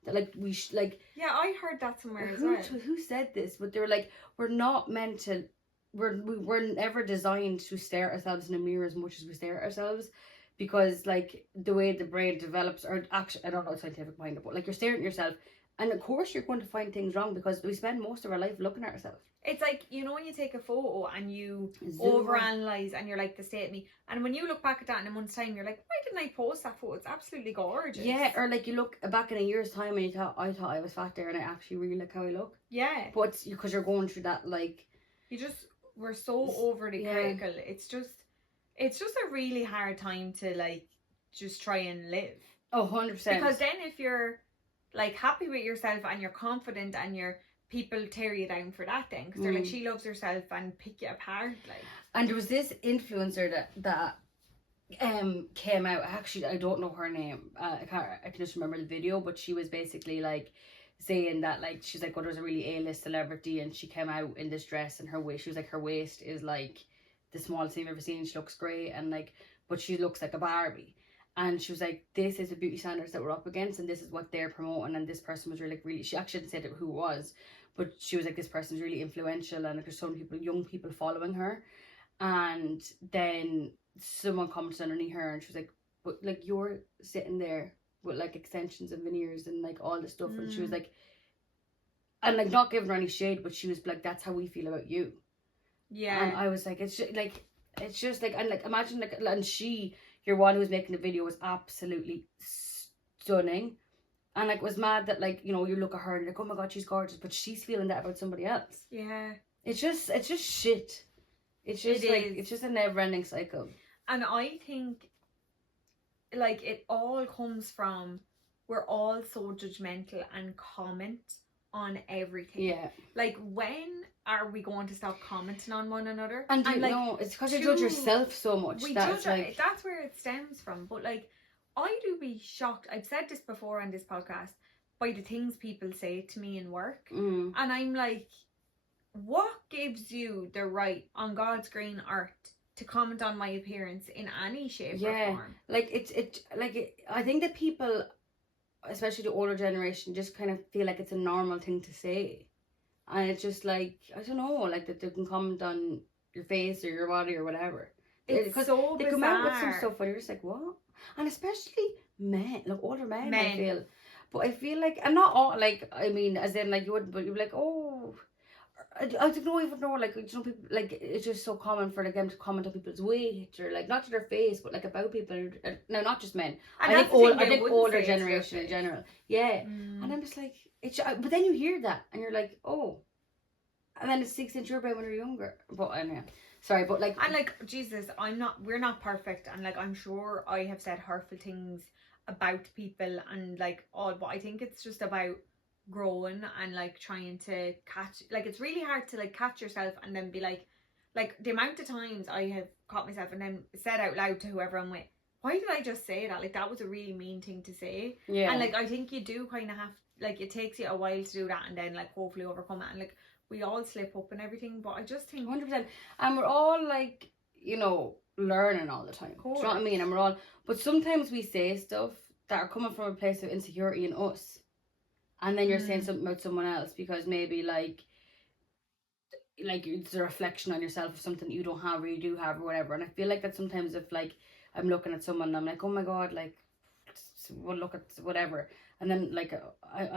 That like we like. Yeah, I heard that somewhere as well. Who said this? But they were like, we're not meant to. We're never designed to stare at ourselves in a mirror as much as we stare at ourselves, because like the way the brain develops, or actually I don't know the scientific behind it, but like you're staring at yourself, and of course you're going to find things wrong because we spend most of our life looking at ourselves. It's like, you know, when you take a photo and you overanalyze and you're like, the state of me, and when you look back at that in a month's time, you're like, why didn't I post that photo? It's absolutely gorgeous. Yeah, or like you look back in a year's time and I thought I was fat there, and I actually really like how I look. Yeah. But it's because you're going through that, like, we're so overly critical. It's just a really hard time to like just try and live. Oh, 100%. Because then if you're like happy with yourself and you're confident, and people tear you down for that then, because they're like, she loves herself, and pick you apart, like. And there was this influencer that came out, actually I don't know her name, I can just remember the video, but she was basically like saying that like, she's like, oh, there's a really A-list celebrity, and she came out in this dress, and her waist, she was like, her waist is like the smallest thing I've ever seen, she looks great, and like, but she looks like a Barbie. And she was like, this is the beauty standards that we're up against, and this is what they're promoting, and this person was really, she actually didn't say who it was, but she was like, this person's really influential, and like, there's so many people, young people following her. And then someone commented underneath her, and she was like, but like, you're sitting there with like extensions and veneers and like all this stuff. And she was like, and like, not giving her any shade, but she was like, that's how we feel about you. Yeah. And I was like, it's just like, and like, imagine like, and your one who was making the video was absolutely stunning, and like was mad that like, you know, you look at her and you're like, oh my god, she's gorgeous, but she's feeling that about somebody else. Yeah. It's just shit. It's just it's just a never-ending cycle. And I think like it all comes from, we're all so judgmental and comment on everything. Yeah. Like, when are we going to stop commenting on one another? And you like, know, it's because you judge yourself so much. That's where it stems from. But like, I do be shocked. I've said this before on this podcast, by the things people say to me in work. And I'm like, what gives you the right on God's green earth to comment on my appearance in any shape or form? Like, I think that people, especially the older generation, just kind of feel like it's a normal thing to say. And it's just like, I don't know, like that they can comment on your face or your body or whatever. It's so they come out with some stuff and you're just like, what? And especially men, like older men. I feel. But I feel like, and not all, like, I mean, as in like you wouldn't, but you'd be like, oh, I don't even know, like, you know, people, like, it's just so common for like them to comment on people's weight, or like, not to their face, but like about people. No, not just men. And I think older generation in general. Yeah. And I'm just like, but then you hear that and you're like, oh, and then it sticks into your brain when you're younger. But anyway, sorry, but like, and like, Jesus, we're not perfect, and like, I'm sure I have said hurtful things about people and like all, but I think it's just about growing and like trying to catch, like, it's really hard to like catch yourself and then be like the amount of times I have caught myself and then said out loud to whoever I'm with, why did I just say that? Like, that was a really mean thing to say. Yeah. And like, I think you do kind of have, like, it takes you a while to do that and then like hopefully overcome it, and like we all slip up and everything, but I just think 100%, and we're all like, you know, learning all the time. Do you know what I mean? And we're all, but sometimes we say stuff that are coming from a place of insecurity in us, and then you're saying something about someone else because maybe like it's a reflection on yourself of something you don't have or you do have or whatever. And I feel like that sometimes if like I'm looking at someone and I'm like, oh my god, like, well, look at whatever. And then like I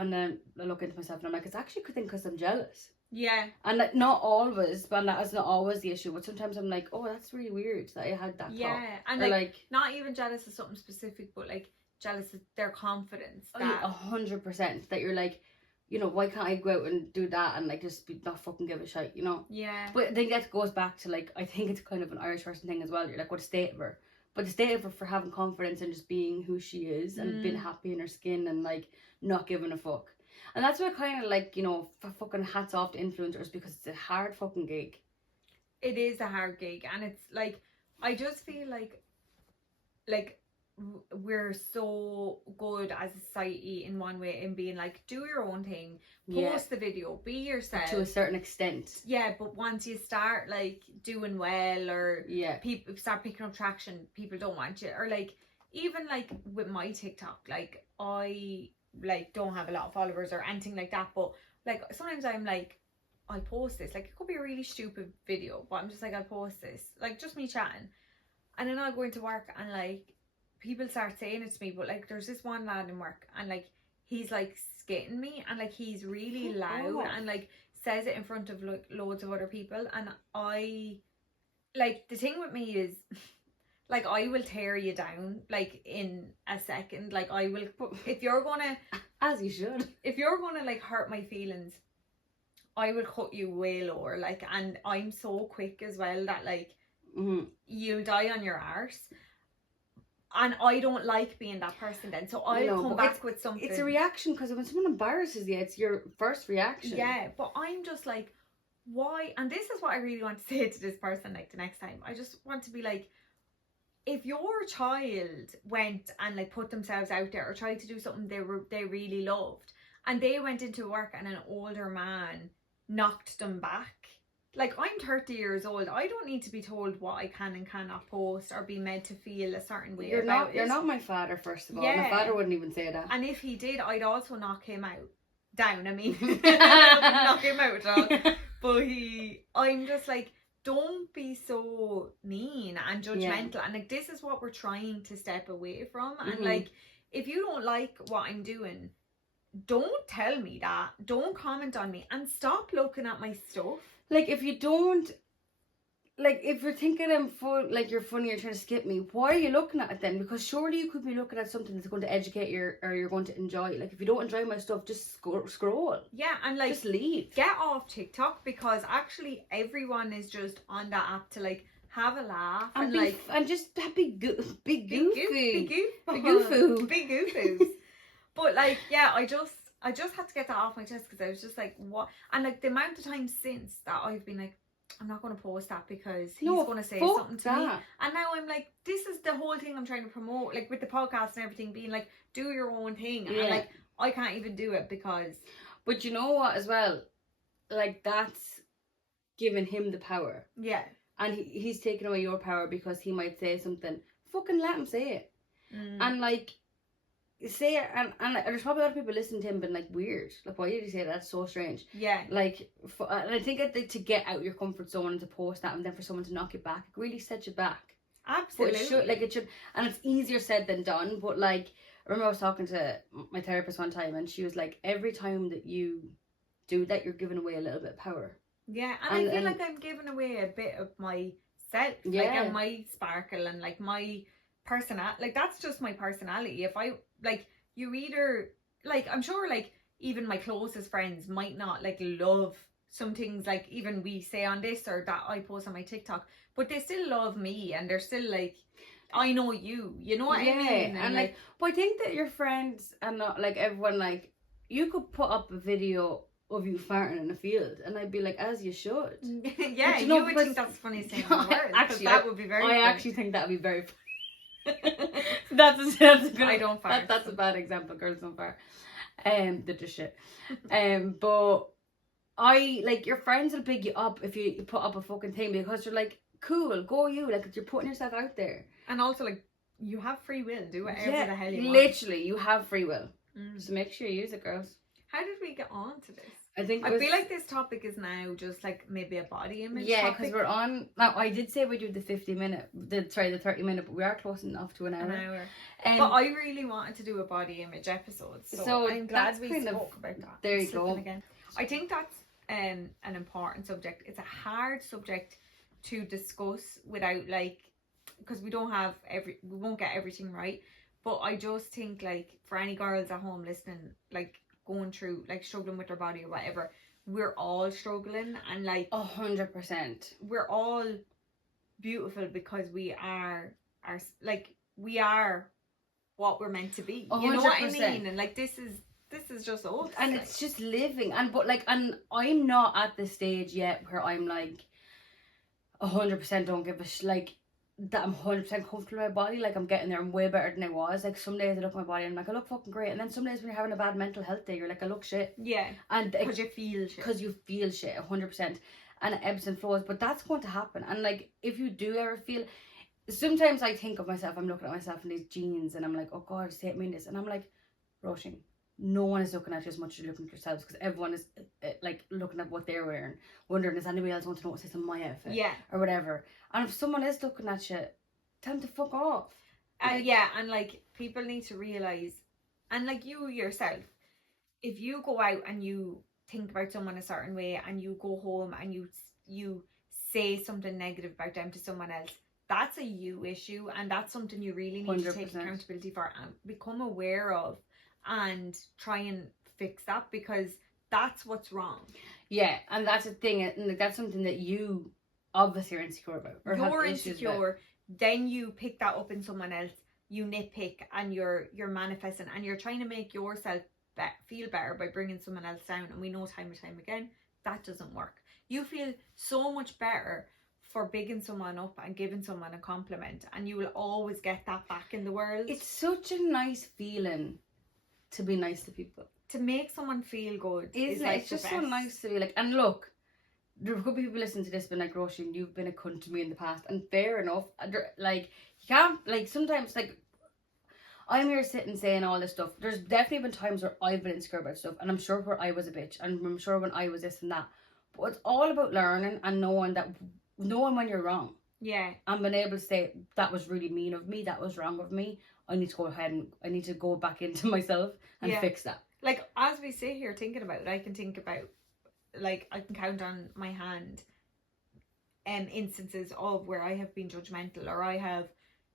look into myself and I'm like, it's actually a good thing because I'm jealous. Yeah. And like, not always, but that is not always the issue. But sometimes I'm like, oh, that's really weird that I had that Yeah, thought. and Or like not even jealous of something specific, but like jealous of their confidence. That 100% that you're like, you know, why can't I go out and do that and like just not fucking give a shit, you know? Yeah. But I think that goes back to like, I think it's kind of an Irish person thing as well. You're like, what a state of her. But the state of her for having confidence and just being who she is and being happy in her skin and like not giving a fuck. And that's why I kind of like, you know, fucking hats off to influencers because it's a hard fucking gig. It is a hard gig, and it's like, I just feel like we're so good as a society in one way in being like, do your own thing, post the video, be yourself. To a certain extent. Yeah, but once you start like doing well, or people start picking up traction, people don't want you. Or like, even like with my TikTok, like I like don't have a lot of followers or anything like that, but like sometimes I'm like, I'll post this, like it could be a really stupid video, but I'm just like, I'll post this, like just me chatting, and then I'll go into work and like people start saying it to me, but like there's this one lad in work and like he's like skitting me and like he's really loud and like says it in front of like loads of other people, and I like, the thing with me is like I will tear you down like in a second. Like I will, if you're gonna, as you should, if you're gonna like hurt my feelings, I will cut you way lower. Like, and I'm so quick as well that like you'll die on your arse. And I don't like being that person then. So I'll come back with something. It's a reaction, because when someone embarrasses you, it's your first reaction. Yeah, but I'm just like, why? And this is what I really want to say to this person, like the next time. I just want to be like, if your child went and like put themselves out there or tried to do something they really loved, and they went into work and an older man knocked them back, like, I'm 30 years old. I don't need to be told what I can and cannot post or be made to feel a certain way about it. You're not my father, first of all. Yeah. My father wouldn't even say that. And if he did, I'd also knock him out. Down, I mean. Knock him out, dog. But I'm just like, don't be so mean and judgmental. And like, this is what we're trying to step away from. And like, if you don't like what I'm doing, don't tell me that. Don't comment on me. And stop looking at my stuff. Like, if you don't, like, if you're thinking you're funny or trying to skip me, why are you looking at it then? Because surely you could be looking at something that's going to educate you or you're going to enjoy. Like, if you don't enjoy my stuff, just scroll. Yeah, and like, just leave. Get off TikTok, because actually everyone is just on that app to like have a laugh and like and just be goofy. Be goofus. But like, yeah, I just had to get that off my chest, because I was just like, what? And like, the amount of time since that I've been like, I'm not going to post that because he's going to say something to me. And now I'm like, this is the whole thing I'm trying to promote, like with the podcast and everything, being like, do your own thing. And like, I can't even do it because. But you know what, as well, like, that's giving him the power. Yeah. And he's taking away your power because he might say something. Fucking let him say it. And like, say it, and there's probably a lot of people listening to him been like, weird, like, why did he say that? That's so strange. Yeah. Like, and I think that to get out your comfort zone and to post that and then for someone to knock you back, it really sets you back. Absolutely. But it should, and it's easier said than done. But like, I remember I was talking to my therapist one time, and she was like, every time that you do that, you're giving away a little bit of power. Yeah, and I feel like I'm giving away a bit of myself, like, and my sparkle and like my personality. Like, that's just my personality. If I like, you either like, I'm sure like even my closest friends might not like love some things like even we say on this or that I post on my TikTok, but they still love me and they're still like, I know you know what I mean? And like, but I think that your friends and not like everyone, like, you could put up a video of you farting in a field and I'd be like, as you should. Yeah, you would think that's the funniest thing in the world. Actually, that would be very funny. I actually think that would be very funny. that's a good, I don't fart. That's a bad example. Girls don't fart. They're just shit. But I like, your friends will pick you up if you put up a fucking thing, because you're like, cool, go you, like, you're putting yourself out there. And also, like, you have free will, do whatever the hell you want. Literally, you have free will. So make sure you use it, girls. How did we get on to this? I think I feel like this topic is now just like maybe a body image. Yeah, topic. because we're on now. I did say we do the 50-minute, the 30-minute, but we are close enough to an hour. But I really wanted to do a body image episode, so I'm glad we spoke about that. There you go. Again. I think that's an important subject. It's a hard subject to discuss without like, because we won't get everything right. But I just think like for any girls at home listening, like going through like struggling with their body or whatever, we're all struggling, and like 100%, we're all beautiful because we are we are what we're meant to be. 100%. You know what I mean? And like this is just us, and it's just living. And and I'm not at the stage yet where I'm like 100% don't give a like that I'm 100% comfortable with my body. Like I'm getting there, I'm way better than I was. Like some days I look at my body and I'm like, I look fucking great, and then some days when you're having a bad mental health day, you're like, I look shit. Yeah. And because you feel shit. Because you feel shit 100%, and it ebbs and flows. But that's going to happen. And like if you do ever feel, sometimes I think of myself, I'm looking at myself in these jeans and I'm like, oh god, I hate me in this, and I'm like, Roisin, no one is looking at you as much as you're looking at yourselves, because everyone is like looking at what they're wearing, wondering, does anybody else want to know what's this on my outfit? Yeah. Or whatever. And if someone is looking at you, tell them to fuck off. Yeah, and like people need to realise, and like you yourself, if you go out and you think about someone a certain way and you go home and you say something negative about them to someone else, that's a you issue, and that's something you really need 100%. To take accountability for and become aware of and try and fix that, because that's what's wrong. Yeah, and that's the thing, and that's something that you obviously are insecure about, or you're insecure. Then you pick that up in someone else, you nitpick, and you're manifesting, and you're trying to make yourself feel better by bringing someone else down. And we know time and time again that doesn't work. You feel so much better for bigging someone up and giving someone a compliment, and you will always get that back in the world. It's such a nice feeling to be nice to people, to make someone feel good. Isn't it? It's just so nice to be like, and look, there could be people listening to this being like, Roisin, you've been a cunt to me in the past, and fair enough. Like, you can't, like, sometimes, like, I'm here sitting saying all this stuff. There's definitely been times where I've been insecure about stuff, and I'm sure where I was a bitch, and I'm sure when I was this and that. But it's all about learning and knowing when you're wrong. Yeah. And being able to say, that was really mean of me, that was wrong of me. I need to go ahead and I need to go back into myself and fix that. Like, as we sit here thinking about it, I can think about, like, I can count on my hand instances of where I have been judgmental or I have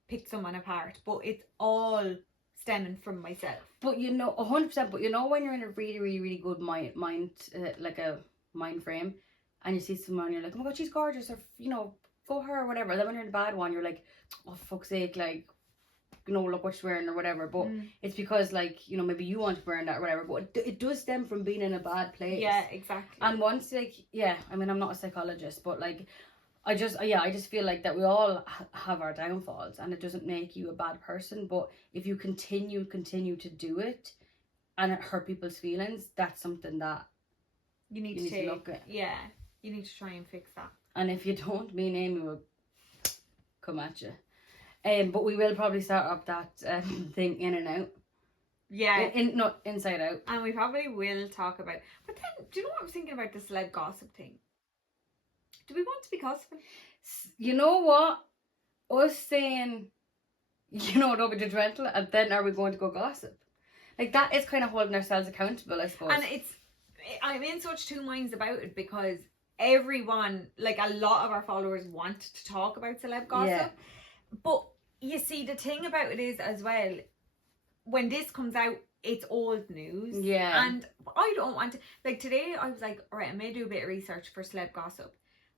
picked someone apart, but it's all stemming from myself. But you know, 100%, but you know when you're in a really, really, really good mind like a mind frame, and you see someone, you're like, oh my god, she's gorgeous, or, you know, go her or whatever. Then when you're in the bad one, you're like, oh, for fuck's sake, like, you know, look what she's wearing or whatever. But it's because, like, you know, maybe you want to wear that or whatever, but it does stem from being in a bad place. Yeah, exactly. And once, like, yeah, I mean, I'm not a psychologist, but like, I just feel like that we all have our downfalls, and it doesn't make you a bad person. But if you continue to do it and it hurt people's feelings, that's something that you need to look at. Yeah, you need to try and fix that. And if you don't, me and Amy will come at you. But we will probably start up that thing in and out. Yeah. Not inside out. And we probably will talk about. But then, do you know what I was thinking about the celeb gossip thing? Do we want to be gossiping? You know what? Us saying, you know, don't be judgmental, and then are we going to go gossip? Like, that is kind of holding ourselves accountable, I suppose. And I'm in such two minds about it, because everyone, like a lot of our followers, want to talk about celeb gossip. Yeah. But you see, the thing about it is as well, when this comes out, it's old news. Yeah. And I don't want to, like, today I was like, all right, I may do a bit of research for celeb gossip.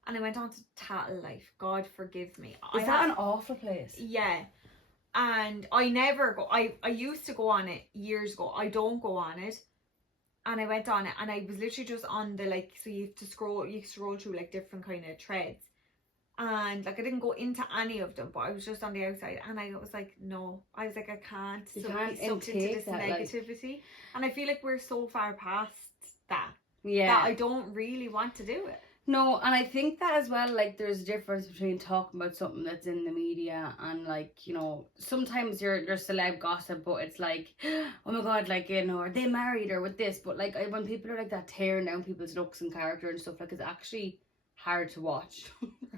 And I went on to Tattle Life. God forgive me. Is that an awful place? Yeah. And I never go. I used to go on it years ago. I don't go on it. And I went on it, and I was literally just on the, like, so you scroll through like different kind of threads. And like, I didn't go into any of them, but I was just on the outside, and I was like, no. I was like, I can't be sucked into this negativity. Like... And I feel like we're so far past that. Yeah. That I don't really want to do it. No, and I think that as well, like, there's a difference between talking about something that's in the media and, like, you know, sometimes there's celeb gossip, but it's like, oh my god, like, you know, are they married or with this? But, like, when people are like that tearing down people's looks and character and stuff, like, it's actually hard to watch,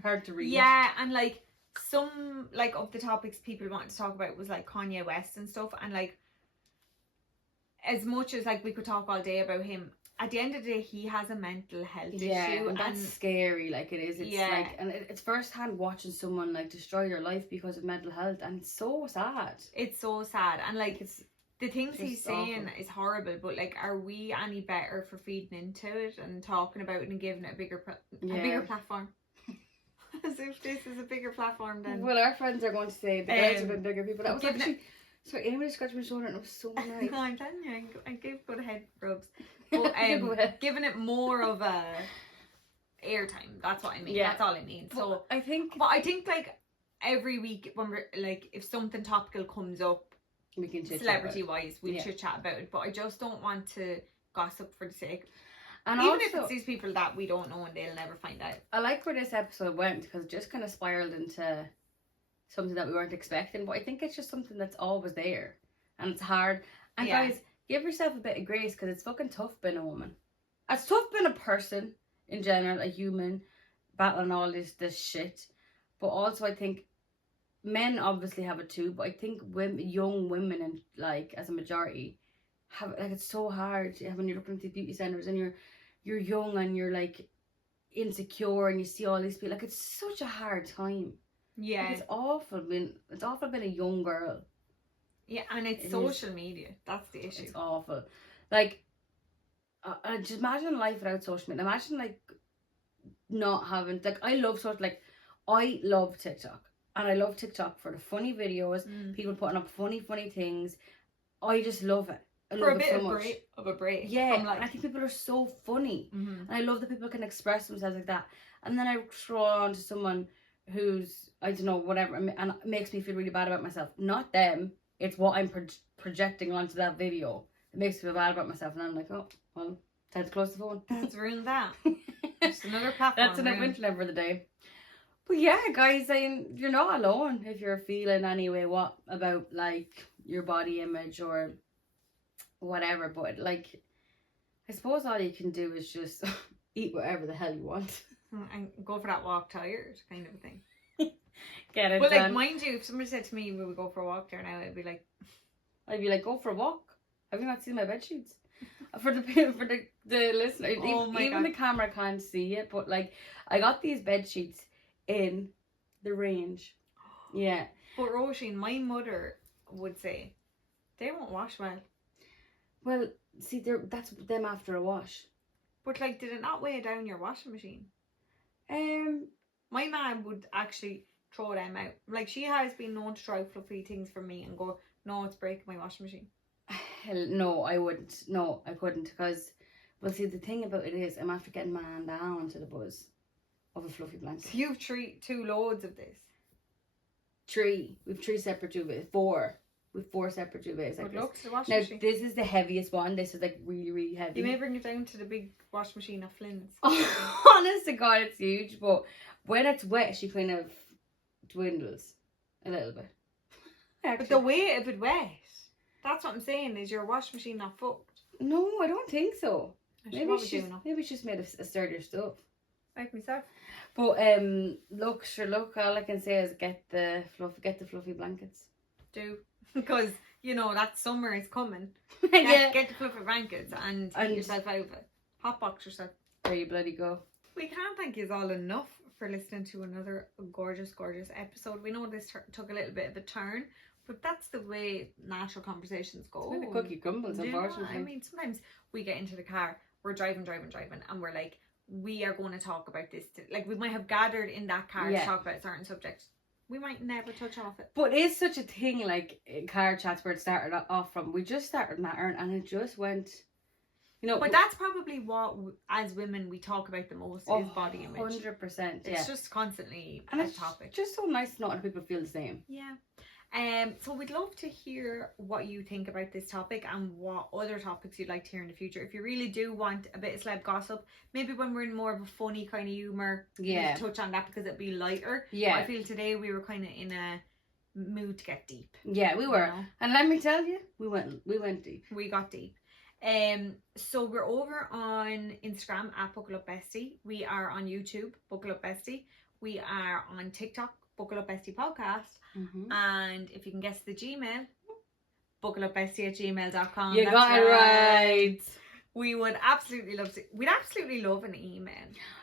hard to read. Yeah, and, like, some, like, of the topics people wanted to talk about was, like, Kanye West and stuff, and, like, as much as, like, we could talk all day about him, at the end of the day, he has a mental health issue. And that's scary, like, it is. It's like, and it's firsthand watching someone, like, destroy their life because of mental health, and it's so sad. It's so sad, and, like, it's the things he's saying awful. is horrible, but, like, are we any better for feeding into it and talking about it and giving it a bigger platform? As if this is a bigger platform than... Well, our friends are going to say the guys have been bigger people. That was actually... Sorry, Amy scratched my shoulder and it was so nice. No, I'm telling you, I gave good head rubs. But giving it more of a airtime. That's what I mean. That's all I mean. So I think, like, every week when we're like, if something topical comes up, we can celebrity wise, we chit chat about it. But I just don't want to gossip for the sake. And even also, if it's these people that we don't know and they'll never find out. I like where this episode went because it just kind of spiraled into something that we weren't expecting, but I think it's just something that's always there and it's hard. And guys, give yourself a bit of grace because it's fucking tough being a woman. It's tough being a person in general, a human, battling all this shit. But also I think men obviously have it too, but I think young women, and like as a majority, have, like, it's so hard when you're looking at these beauty centers and you're young and you're like insecure and you see all these people. Like, it's such a hard time. Yeah, like, it's awful being a young girl. Yeah, and it's social media. That's the issue. It's awful. Like, just imagine life without social media. Imagine, like, not having, like, I love TikTok, and I love TikTok for the funny videos, people putting up funny things. I just love it. I love it so much. Of a break. Yeah, and I think people are so funny, and I love that people can express themselves like that. And then I scroll on to someone who's, I don't know, whatever, and it makes me feel really bad about myself. Not them, it's what I'm projecting onto that video. It makes me feel bad about myself, and I'm like, oh, well, time to close the phone. Let's ruin that. Just another platform. That's enough internet for the day. But yeah, guys, you're not alone if you're feeling anyway about, like, your body image or whatever. But, like, I suppose all you can do is just eat whatever the hell you want. And go for that walk tired kind of a thing. Get it but done. Like, mind you, if somebody said to me we would go for a walk there now, I'd be like, go for a walk. Have you not seen my bed sheets? For the listener, even the camera can't see it, but, like, I got these bed sheets in the range. Yeah. But Roisin, my mother would say they won't wash well. Well, see, that's them after a wash. But, like, did it not weigh down your washing machine? My mum would actually throw them out. Like, she has been known to try fluffy things for me and go, no, it's breaking my washing machine. Hell, no, I wouldn't. No, I couldn't, because, well, see, the thing about it is, I'm after getting man down to the buzz of a fluffy blanket. So you've two loads of this. We've 3 separate duvets. 4. We've 4 separate duvets. Good luck to the washing machine. This is the heaviest one. This is, like, really, really heavy. You may bring it down to the big washing machine at Flynn's. Honest to God, it's huge, but when it's wet, she kind of dwindles a little bit. But the weight of it wet, that's what I'm saying, is your washing machine not fucked? No, I don't think so. Maybe she's just made of sturdier stuff. Like myself. But look, all I can say is get the fluffy blankets. Do. Because, you know, that summer is coming. Get the fluffy blankets and eat yourself out of it. Hotbox yourself. There you bloody go. We can't thank you all enough for listening to another gorgeous episode. We know this took a little bit of a turn, but that's the way natural conversations go. It's the cookie crumbles, unfortunately. I mean, sometimes we get into the car, we're driving, and we're like, we are going to talk about this. Like, we might have gathered in that car to talk about a certain subject. We might never touch off it. But it's such a thing, like, car chats where it started off from. We just started nattering and it just went, you know. But that's probably what, as women, we talk about the most, is body image. 100%, yeah. It's just constantly and a it's topic. Just so nice to know other people feel the same. Yeah. So we'd love to hear what you think about this topic and what other topics you'd like to hear in the future. If you really do want a bit of celeb gossip, maybe when we're in more of a funny kind of humour, Yeah. we'll touch on that because it'd be lighter. Yeah. I feel today we were kind of in a mood to get deep. Yeah, we were. You know? And let me tell you, we went deep. We got deep. So we're over on Instagram at Buckle Up Bestie. We are on YouTube, Buckle Up Bestie. We are on TikTok, Buckle Up Bestie Podcast. And if you can guess the Gmail, buckleupbestie@gmail.com. You got it right. We would absolutely love to. We'd absolutely love an email.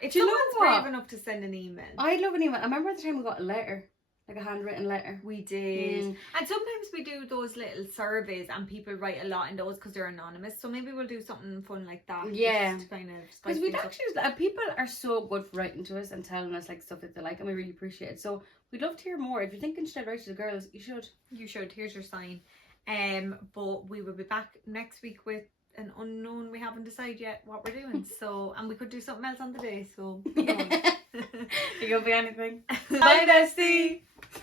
If Do you know someone's what? brave enough to send an email. I'd love an email. I remember at the time we got a letter, like a handwritten letter. We did. And sometimes we do those little surveys and people write a lot in those because they're anonymous. So maybe we'll do something fun like that. Yeah. Just to kind of because we'd actually people are so good for writing to us and telling us like stuff that they like, and we really appreciate it. So we'd love to hear more. If you're thinking should I write to the girls, you should. Here's your sign. But we will be back next week with an unknown. We haven't decided yet what we're doing. So, and we could do something else on the day. So it could be anything. Bye, bestie.